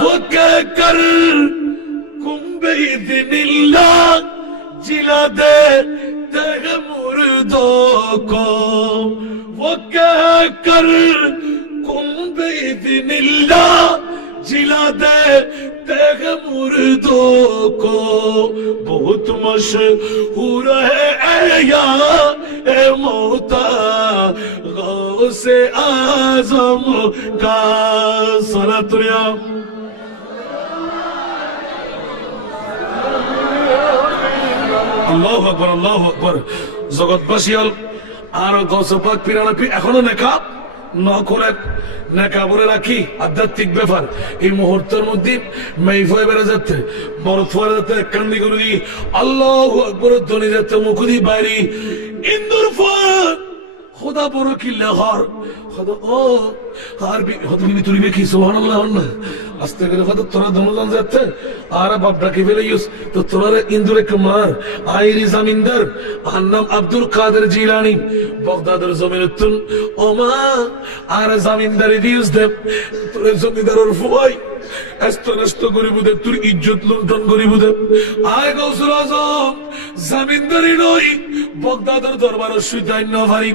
वो कहकर कुंबे इज़्निल्लाह जिला दे तेग मुर्दों को वो कहकर कुंबे इज़्निल्लाह जिला दे तेग मुर्दों को बहुत मशहूर है या ए मोता गौसे आज़म का सलातुया আল্লাহু আকবার জগৎবাসীল আর গৌসে পাক পিরানাপি এখনো নেকাব না করে নেকাবরে রাখি আধ্যাত্মিক ব্যাপার এই মুহূর্তের মধ্যে মাইফায় বেড়ে যাচ্ছে মরত ফরে যাচ্ছে কান্দি করে দি আল্লাহু আকবার ধ্বনি যাচ্ছে মুখ দি বাইরে ইন্দুর ফর খোদা বড় কি লহর খোদা ও আর বি হতনি তুই দেখি সুবহানাল্লাহ না আস্তে করে খোদা তোরা দমলান যাচ্ছে আর বাপটা কি ফেলে ইউস তো তোরা ইন্দুরে কুমার আইরি জামিনদার নাম আব্দুল কাদের জিলানী বাগদাদের জমিনতুন ওমা আর জামিনদারি দিউস দে তোর জমিদারের ফুয়াই এস্ত গরিব দে তোর ইজ্জত লুণ্ঠন গরিব দে আয় গৌসুল আজম জামিনদারি নই বাগদাদের দরবারে সুদাই না ভাই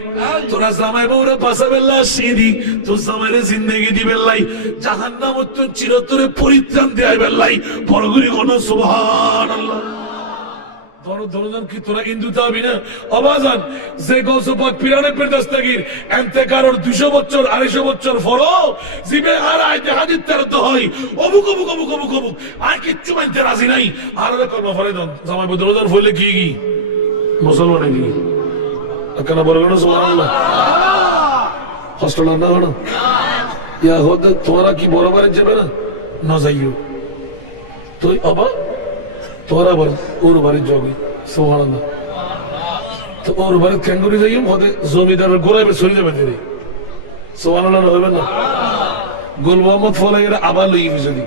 তোরা জামাই বউরে বাঁচাবেল্লা সিদি তোর জামাইরে জিন্দেগি দিবেল্লাই জাহান্নাম তো চিরতরে পরিত্রাণ দেয় বেল্লাই বড়গুলি কোন সুবহানাল্লাহ দরজন কি তোরা হিন্দু তাবি না আবাজান যে গৌসে পাক পিরানে পেরদাস্তাগির এনতে কারোর 200 বছর 250 বছর ফলো জিবে আর আইতে হাদিস তেরত হয় অবুক আর কিচ্ছু মানতে রাজি নাই আর কর্ম ফলে দন জামাই বদরদার ফলে কি মুসলমান কি কেন বলবো না সুবহানাল্লাহ হস্টেল না হলো ইয়া হতে তোরা কি বরাবর যাবে না যাইও তুই আবা তোরা বল ওর বাড়ির জগে সুবহানাল্লাহ তো ওর বাড়ির ক্যাঙ্গুরি যাইও হতে জমিদারের গোলাপে চলে যাবে তিনি সুবহানাল্লাহ হবে না গোল মোহাম্মদ ফলে এরা আবার লই যদি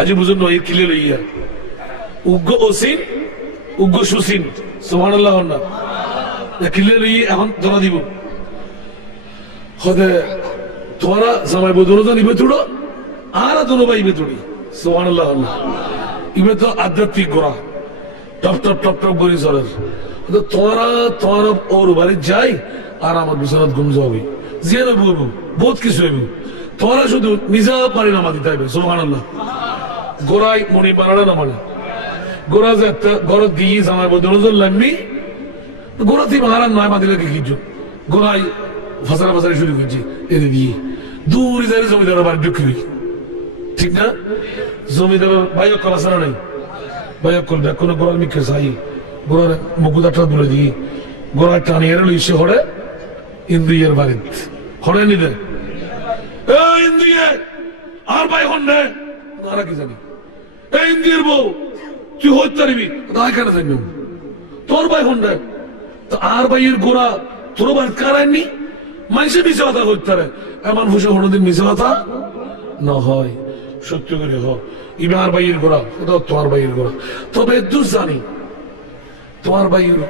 আজি বুঝুন নয় কিলে লইয়া উগ্র ওসিন উগ্র সুসিন সুবহানাল্লাহ না কিলে লই এখন ধরা দিব হদে তোরা জামাই বদলো জানি বেতুড়ো আর দোনো ভাই বেতুড়ি সুবহানাল্লাহ ইবে তো আধ্যাত্মিক গোড়া টপ টপ টপ টপ করে চলে তোরা তোর ওর বাড়ি যাই আর আমার বিছানাত ঘুম যাবি জিয়া না বলবো বহুত কিছু হইব তোরা শুধু নিজা পারি না মাতি থাকবে সুবহানাল্লাহ গোড়াই মনি পারাটা না মানে গোড়া যে একটা গড় দিয়ে জামাই বদলো লাগবি গোড়া তুই মারান নয় মাতি লাগে কিছু গোড়াই ফাঁসারা ফাঁসারি শুরু করছি এদের দিয়ে দূর যাই জমিদার বাড়ি ঢুকবি ঠিক না জমিদার বাইক করা ছাড়া নেই বাইক করবে কোনো গোড়ার মিখে চাই গোড়ার মুকুদাটা তুলে দিয়ে গোড়ার টানিয়ে লইছে হরে ইন্দ্রিয়ের বাড়িতে হরে নিতে ইন্দ্রিয়ে আর ভাই হন না আর কি জানি এই ইন্দ্রিয়ের বউ তুই হইতে পারবি তাই কেন থাকবি তোর ভাই হন না তো আর ভাইয়ের গোড়া তোর বাড়িতে কারায়নি মানুষে মিশে কথা করতে পারে এমন ফুসে কোনোদিন মিশে কথা না হয় সত্য করে হোক ইবে আর ভাইয়ের গোড়া ওটা তোমার ভাইয়ের গোড়া তবে দূর জানি তোমার ভাইয়ের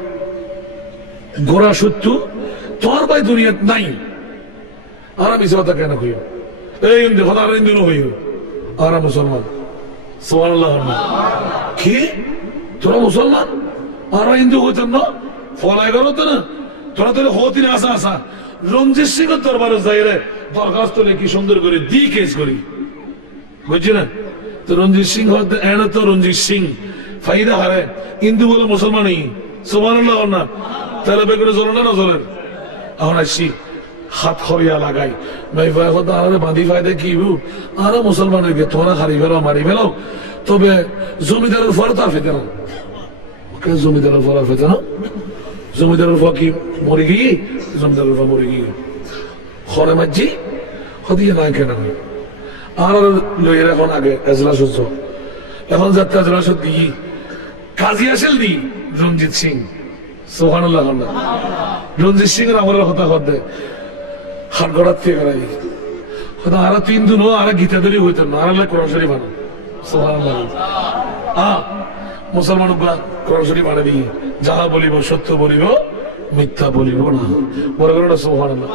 গোড়া সত্য তোমার ভাই দুনিয়া নাই আর মিশে কথা কেন কইও এই হিন্দু কথা আর হিন্দু হইও আর মুসলমান সুবহানাল্লাহ কি তোরা মুসলমান আর হিন্দু হইতেন না ফলাই করতো না তোরা তোর হতিন আসা আসা রঞ্জিত সিং এর দরবারে যাই রে দরখাস্ত কি সুন্দর করে দি কেস করি বুঝছি না তো রঞ্জিত সিং এনে তো রঞ্জিত সিং ফাইদা হারে হিন্দু বলে মুসলমানই সুবহানাল্লাহ না তাহলে বেগুনে চলে না চলেন এখন আসছি হাত খরিয়া লাগাই ভাই ভাই কথা আরে বাঁধি ফায়দা কি আর মুসলমানের গে তোরা হারি ফেলো মারি ফেলো তবে জমিদারের ফল তার ফেতে না জমিদারের ফল আর ফেতে না জমিদারের ফল কি মরে গিয়ে জমিদারের ফল মরে গিয়ে খরে মাঝি হদিয়ে নাই কেন আর লইয়ের এখন আগে এজলাস হচ্ছে এখন যাত্রা এজলাস দিই কাজী আসেল দি রঞ্জিত সিং সুবহানাল্লাহ রঞ্জিত সিং এর আমার কথা কথা হাট গড়ার থেকে করাই কথা আর তিন দিন আর গীতা ধরি হইতেন না আর কোরআন শরীফ আনো সুবহানাল্লাহ মুসলমান কোরআন শরীফ আনে দি যাহা বলিব সত্য বলিব মিথ্যা বলিব না বড় করে সুবহানাল্লাহ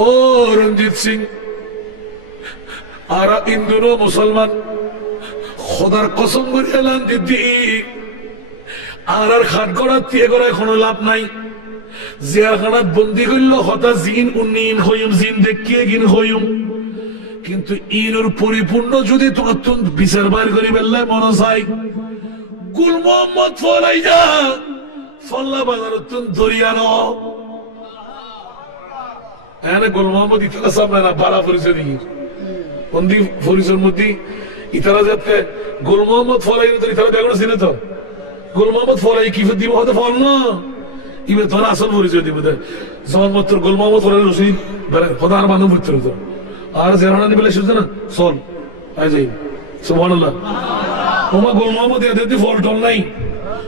ও রঞ্জিত সিং আর হিন্দু মুসলমান খোদার কসম করে এলান দিদি আর খাট গড়ার দিয়ে গড়ায় কোনো লাভ নাই জিয়ারখানাত বন্দি করল হতা জিন উন্নয়ন হইম জিন দেখিয়ে গিন হইম কিন্তু ইনোর পরিপূর্ণ যদি তোমার বিচার বার করি বেল্লায় মনে চাই গুল মোহাম্মদ ফলাই যা ফল্লা বাজার দরিয়ানো এনে গুল মোহাম্মদ ইতলা সামনে না বাড়া পরিচয় দিই বন্দি পরিচয়ের মধ্যে ইতারা যাতে গুল মোহাম্মদ ফলাই ইতারা বেগুন চিনে তো গুল মোহাম্মদ ফলাই কি দিব হতে ফল না ইবে তোর আসল পরিচয় দিব যেমন মাত্র গুল মোহাম্মদ ফলাই রসিদ খোদার মানব ভিতরে তো আর জেরানা নিবে শুনছে না চল আই যাই সুবহানাল্লাহ ওমা গুল মোহাম্মদ এদের ফল টল নাই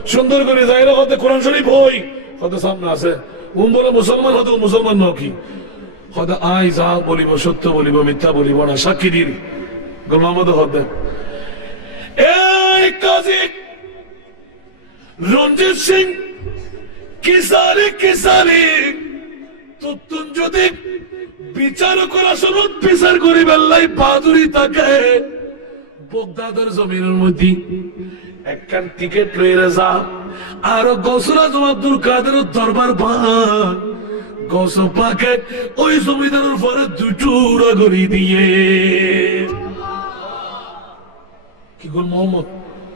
সুন্দর করে যাই হতে কোরআন শরীফ হই হতে সামনে আছে উম বলে মুসলমান হতে মুসলমান ন কি হতে আই যা বলিব সত্য বলিব মিথ্যা বলিব না সাক্ষী দিন গুল মোহাম্মদ হতে এই কাজী রঞ্জিত সিং কিসারে তুতুন যদি বিচার করা শুনুন বিচার করি বেল্লাই বাহাদুরি থাকে বগদাদের জমিনের মধ্যে একখান টিকেট লইরে যা আর গৌসুল আজম আব্দুল কাদের দরবার পান গৌস পাকে ওই জমিদারের পরে দুটুরা গড়ি দিয়ে কি গোল মোহাম্মদ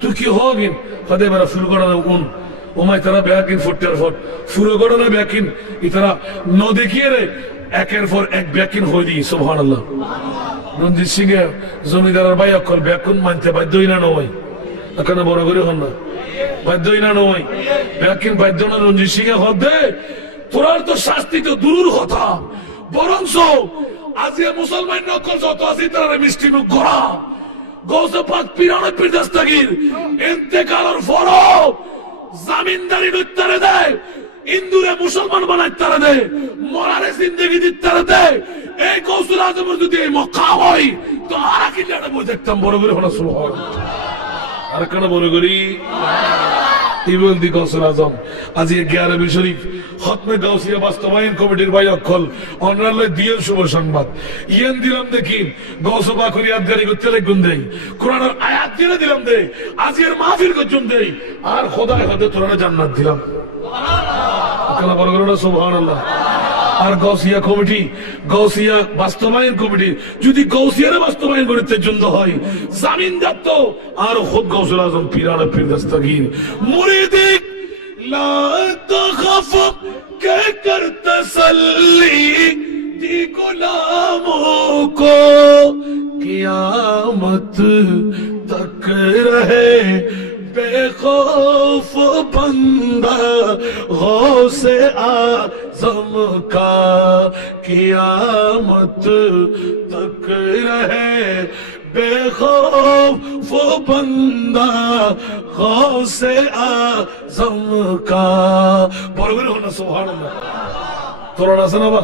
তুই কি হগিন ফাদে বারা ফুল গড়া উন ওমাই তারা ব্যাকিন ফুটের ফট ফুল গড়া না ব্যাকিন ইতারা ন দেখিয়ে রে একের পর এক ব্যাকিন হই দি সুবহানাল্লাহ রঞ্জিত সিং এর জমিদারের ভাই অকল ব্যাকুন মানতে বাধ্যই না নয় এখানে বড় করে হন না বাধ্যই না নয় ব্যাকিন বাধ্য না রঞ্জিত সিং এর হদে তোরার তো শাস্তি তো দূর কথা বরঞ্চ আজ মুসলমান নকল যত আছে তারা মিষ্টি মুখ গড়া গৌসে পাক পিরানো পিরদাস্তাগির ইন্তেকালের পরও জামিনদারি উত্তরে দেয় হিন্দুরে মুসলমান বানাই তারা দেয় মরারে জিন্দেগি দিতে তারা দেয় এই গৌসুল আজমের যদি এই মক্কা হয় তো আর কি লড়াবো দেখতাম বড় করে হলো শুরু হয় আর কেন বড় করি ইবলদি গৌসুল আজম আজকে 11 শরীফ খতমে গাউসিয়া বাস্তবায়ন কমিটির ভাই অকল অনারলে দিয়ে শুভ সংবাদ ইয়েন দিলাম দেখি গৌসবা করি আদগারি করতে লাগুন দেই কোরআনের আয়াত দিয়ে দিলাম দে আজকের মাহফিল করছুন দেই আর খোদায় হতে তোরা জান্নাত দিলাম সুবহানাল্লাহ কালা বড় করে সুবহানাল্লাহ আর গাউসিয়া কমিটি গাউসিয়া বাস্তবায়ন কমিটি যদি গাউসিয়ারে বাস্তবায়ন করতে জন্য হয় জামিন দত্ত আর খুদ গাউসুল আজম পীরানা পীর দস্তগীর মুরিদি লা তখফ কে কর তসল্লি দি গুলামোं को क़यामत तक रहे बेखौफ बंदा गौसे आज़म का क़यामत तक रहे बेखौफ बंदा गौसे आज़म का বলবেন না সুবহানাল্লাহ তোরা আছে না বা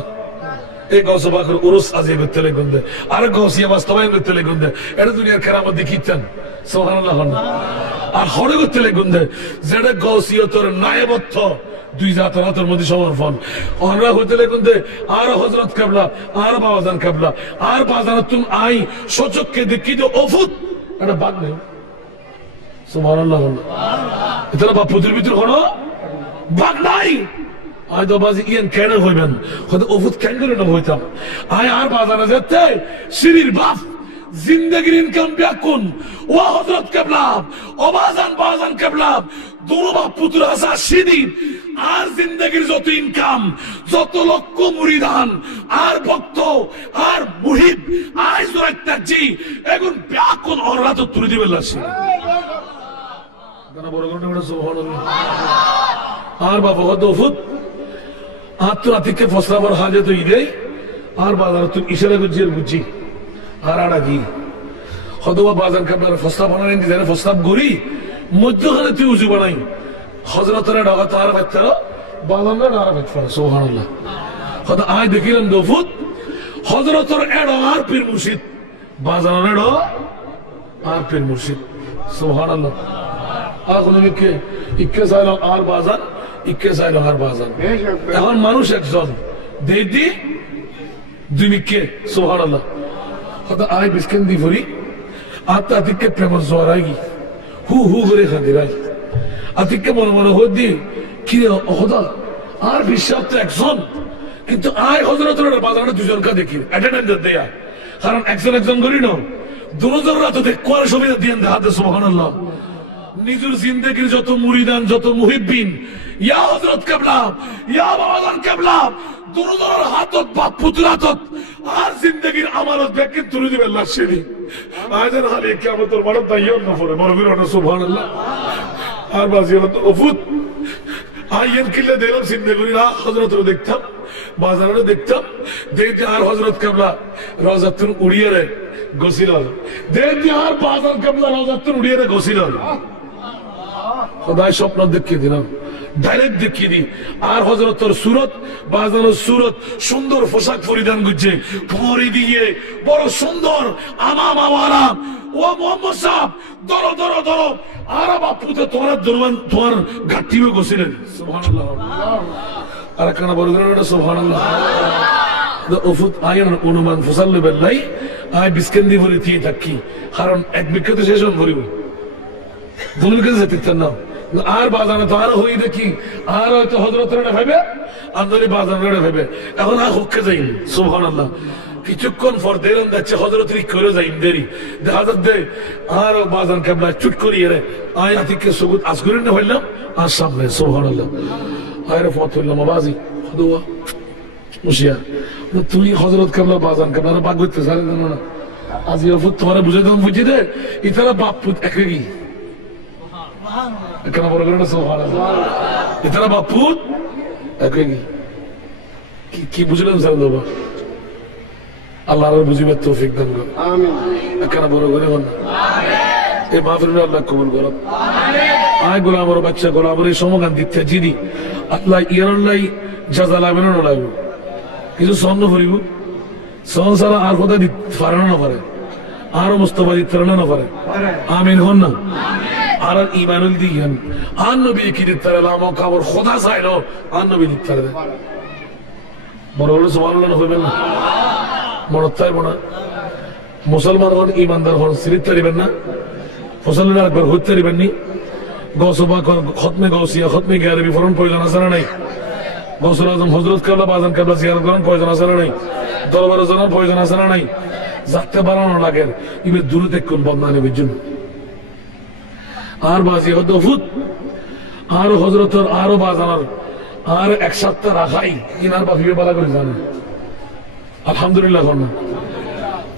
এই গৌসবা করে উরুস আজিব তেলে গন্দে আর গৌসিয়া বাস্তবায়ন করতে লেগুন্দে এটা দুনিয়ার কেরামত দেখিতেন সুবহানাল্লাহ আর হরে করতে লেগুন্দে যেটা গৌসিয়া তোর নায়েবত্ব দুই জাতের মধ্যে সমর্পণ আমরা হইতে লেগুন্দে আর হযরত কিবলা আর বাবাজান কিবলা আর বাজার তুমি আই সচককে দেখি তো অফুত এটা বাদ নেই সুবহানাল্লাহ এটা বাপুদের ভিতর হলো বাদ নাই আয় তো বাজি ইয়ান কেন হইবেন হয়তো অফুত কেন করে না হইতাম আয় আর বাজারে যেতে সিরির বাপ জিন্দেগির ইনকাম ব্যাকুন ও হযরত কিবলা ও বাজান কিবলা দুনো বাপ পুত্র আসা সিদিন আর জিন্দেগির যত ইনকাম যত লক্ষ মুরিদান আর ভক্ত আর মুহিব আয় জোরাইতা জি এখন ব্যাকুন অরলা তো তুলে দিবেন লাসি গানা বড় করে সুবহানাল্লাহ আর বাবা হয়তো অফুত আত্মরাতিকে ফসলাবার হাজত ঈদে আর বাজার তুই ইশারা গুজিয়ে বুঝি আর আড়া কি হয়তোবা বাজার কাপড় ফসলা বানাই দিলে ফসলাপ গড়ি মধ্যখানে তুই উঁচু বানাই হজরতের ঢাকা তার বাচ্চা বাজার আর বাচ্চা সুবহানাল্লাহ হয়তো আয় দেখিলাম দফুত হজরতের এড়ো আর পীর মুর্শিদ বাজার এড়ো আর পীর মুর্শিদ সুবহানাল্লাহ আর কোনো ইকে চাইলাম আর বাজার ইকে চাইল আর বাজার এখন মানুষ একজন দেদি দুই মিকে সুবহানাল্লাহ হয়তো আয় বিস্কেন দি ভরি আত্মা আতিককে প্রেম জ্বর আইগি হু হু করে খাদি রাই আতিককে মনে মনে হয়ে দি কি হদা আর বিশ্বাস তো একজন কিন্তু আয় হজরতের বাজারে দুজনকে দেখি অ্যাটেন্ডেন্স দেয়া কারণ একজন করি না দুজন রাত কোয়ার সুবিধা দিয়ে হাতে সুবহানাল্লাহ নিজের জিন্দেগির যত মুরিদান যত মুহিব্বিন ইয়া হযরত কিবলা ইয়া বাবাজান কিবলা দুরুদর হাতত বা পুতরাতত আর জিন্দেগির আমানত ব্যাকে তুলে দিবেন লাশিনি আজের হালে কিয়ামতের বড় দাইয়ন না পড়ে মরবির না সুবহানাল্লাহ আর বাজিয়াত উফুত আইয়েন কিলে দেলাম জিন্দেগির হযরতরে দেখতাম বাজারে দেখতাম দেখতে আর হযরত কিবলা রওজাতুন উড়িয়ে রে গোসিল দেখতে আর বাজার কিবলা রওজাতুন উড়িয়ে রে গোসিল খোদাই স্বপ্ন দেখিয়ে দিলাম ডাইরেক্ট দেখিয়ে দি আর হযরতের সুরত বাজারের সুরত সুন্দর পোশাক পরিধান করছে পরি দিয়ে বড় সুন্দর আমাম আওয়ারা ও মোহাম্মদ সাহেব ধরো ধরো ধরো আর বাপুতে তোমার দরবান তোমার ঘাটিও গছিলেন সুবহানাল্লাহ আর কানা বড় করে সুবহানাল্লাহ the ufut ayan অনুমান ফসাল্লু বিল্লাহ আই বিস্কেন্দি বলি দিয়ে থাকি কারণ এক বিখ্যাত শেষন করিব দুনির কাছে যেতে না আর বাজারে তো আর হই দেখি আর হয়তো হযরতের না ভাবে আন্দরে বাজারে ভাবে এখন আর হককে যাই সুবহানাল্লাহ কিছুক্ষণ পর দেরন যাচ্ছে হযরতের করে যাই দেরি হাজরত দে আর বাজার কিবলা চুট করিয়ে রে আয়াতিকে সুগুত আসগুরিন না হইলাম আর সামনে সুবহানাল্লাহ আয়রে ফতুল্লাহ মাবাজি দোয়া মুশিয়া তুই হযরত কিবলা বাজার কিবলা বাগতে সারে জানো না আজ ইফত তোমারে বুঝে দাম বুঝি দে ইতারা বাপ পুত একই কেন বড় করে সুবহানাল্লাহ ইতারা বাপ পুত একই কি বুঝলেন স্যার বাবা আল্লাহর বুঝিবার তৌফিক দান করুন আমিন কেন বড় করে বল আমিন এই মাহফিল আল্লাহ কবুল করুন আমিন আয় গোলামের বাচ্চা গোলামের সমগান দিতে জিদি আল্লাহ ইয়ারাল্লাহ জাযা লাগবে না লাগবে কিছু স্বর্ণ ভরিব সংসার আর কথা দিতে পারে না পারে আরো মুস্তফা দিতে না পারে আমিন হন না আর ইমানুল দিয়ান আর নবী কি দিতে লামো খবর খোদা চাইলো আর নবী দিতে বড় বড় সুবহানাল্লাহ হইবে না মনে চাইব না মুসলমান হন ইমানদার হন সিরিত পারিবেন না মুসলমান একবার হইতে পারিবেন নি গৌসবা খতমে গৌসিয়া খতমে গিয়ারবি ফরন প্রয়োজন আছে না নাই গৌসুল আজম হযরত কাবলা বাজান কাবলা জিয়ারত করার প্রয়োজন আছে না নাই দরবারে জানার প্রয়োজন আছে না নাই যাতে বানানো লাগে ইবে দূরে দেখুন বদনানি বুঝুন আর বাজি হতো ফুট আর হযরতের আরো বাজানোর আর এক সপ্তাহ রাখাই ইনার বাফিবে বলা করে জানেন আলহামদুলিল্লাহ না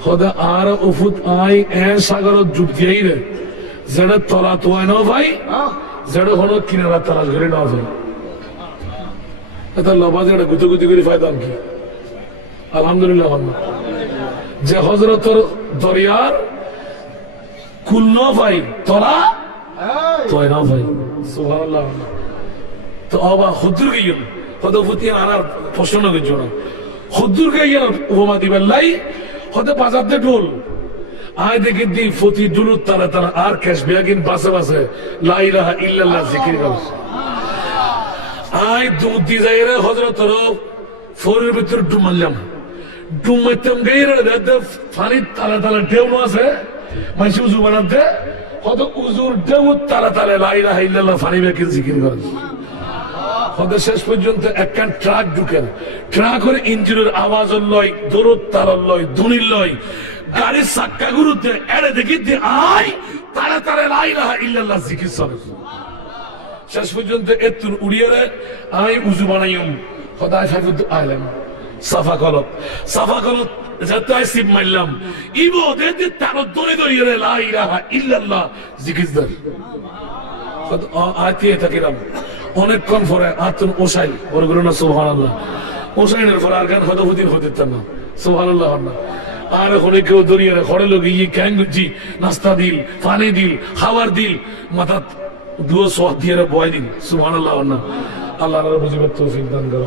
খোদা আর উফুত আই এ সাগর যুগ দিয়েই রে যেটা তলা তোয় না ভাই যেটা হলো কিনারা তালাশ করে না ভাই এটা লবাজ এটা গুতি গুতি করে ফায়দা কি আলহামদুলিল্লাহ না যে হযরতের দরিয়ার কুল না ভাই তলা তোয় না ভাই সুবহানাল্লাহ তো আবা হুজুর গিয়েন কত ফুটি আনার প্রশ্ন নগের জন্য হুজুর গিয়েন উপমা দিবেন লাই হতে বাজার দে ঢোল আয় দেখে দি ফতি দুলুত তারা তারা আর ক্যাশ ব্যাগিন বাসে বাসে লা ইলাহা ইল্লাল্লাহ জিকির কর আয় দুধ দি যাই রে হযরতের ফোরের ভিতর ডুমাইলাম ডুমাইতাম গাইরে দে ফানি তালা তালা ঢেউ আছে মাইসি উজু বানাতে কত উজুর ঢেউ তালা তালা লা ইলাহা ইল্লাল্লাহ ফানি ব্যাগিন জিকির কর হতে শেষ পর্যন্ত একখান ট্রাক ঢুকেন ট্রাক করে ইঞ্জিনের আওয়াজ লয় দরদ তার লয় ধুনির লয় গাড়ির চাক্কা গুরুতে এড়ে দেখি আই তারা তারা লা ইলাহা ইল্লাল্লাহ জিকির করে শেষ পর্যন্ত এতুন উড়িয়ে রে আমি উজু বানাইম খোদায় ফাইফুদ আইলাম সাফা কলত যাতে সিপ মারলাম ইবো দে তার দড়ি দড়িয়ে রে লা ইলাহা ইল্লাল্লাহ জিকির দর আইতে থাকিলাম অনেকক্ষণ পরে আতুন ওসাইল ওর গুরু না সুবহানাল্লাহ ওসাইনের পরে আর গান হদফুদিন হতে না সুবহানাল্লাহ না আর ওখানে কেউ দরিয়ে খড়ে লোক ইয়ে ক্যাঙ্গুজি নাস্তা দিল পানি দিল খাবার দিল মাথা দুয়ো সোয়াদ দিয়ে বয় দিন সুবহানাল্লাহ না আল্লাহ বুঝিবার তৌফিক দান করো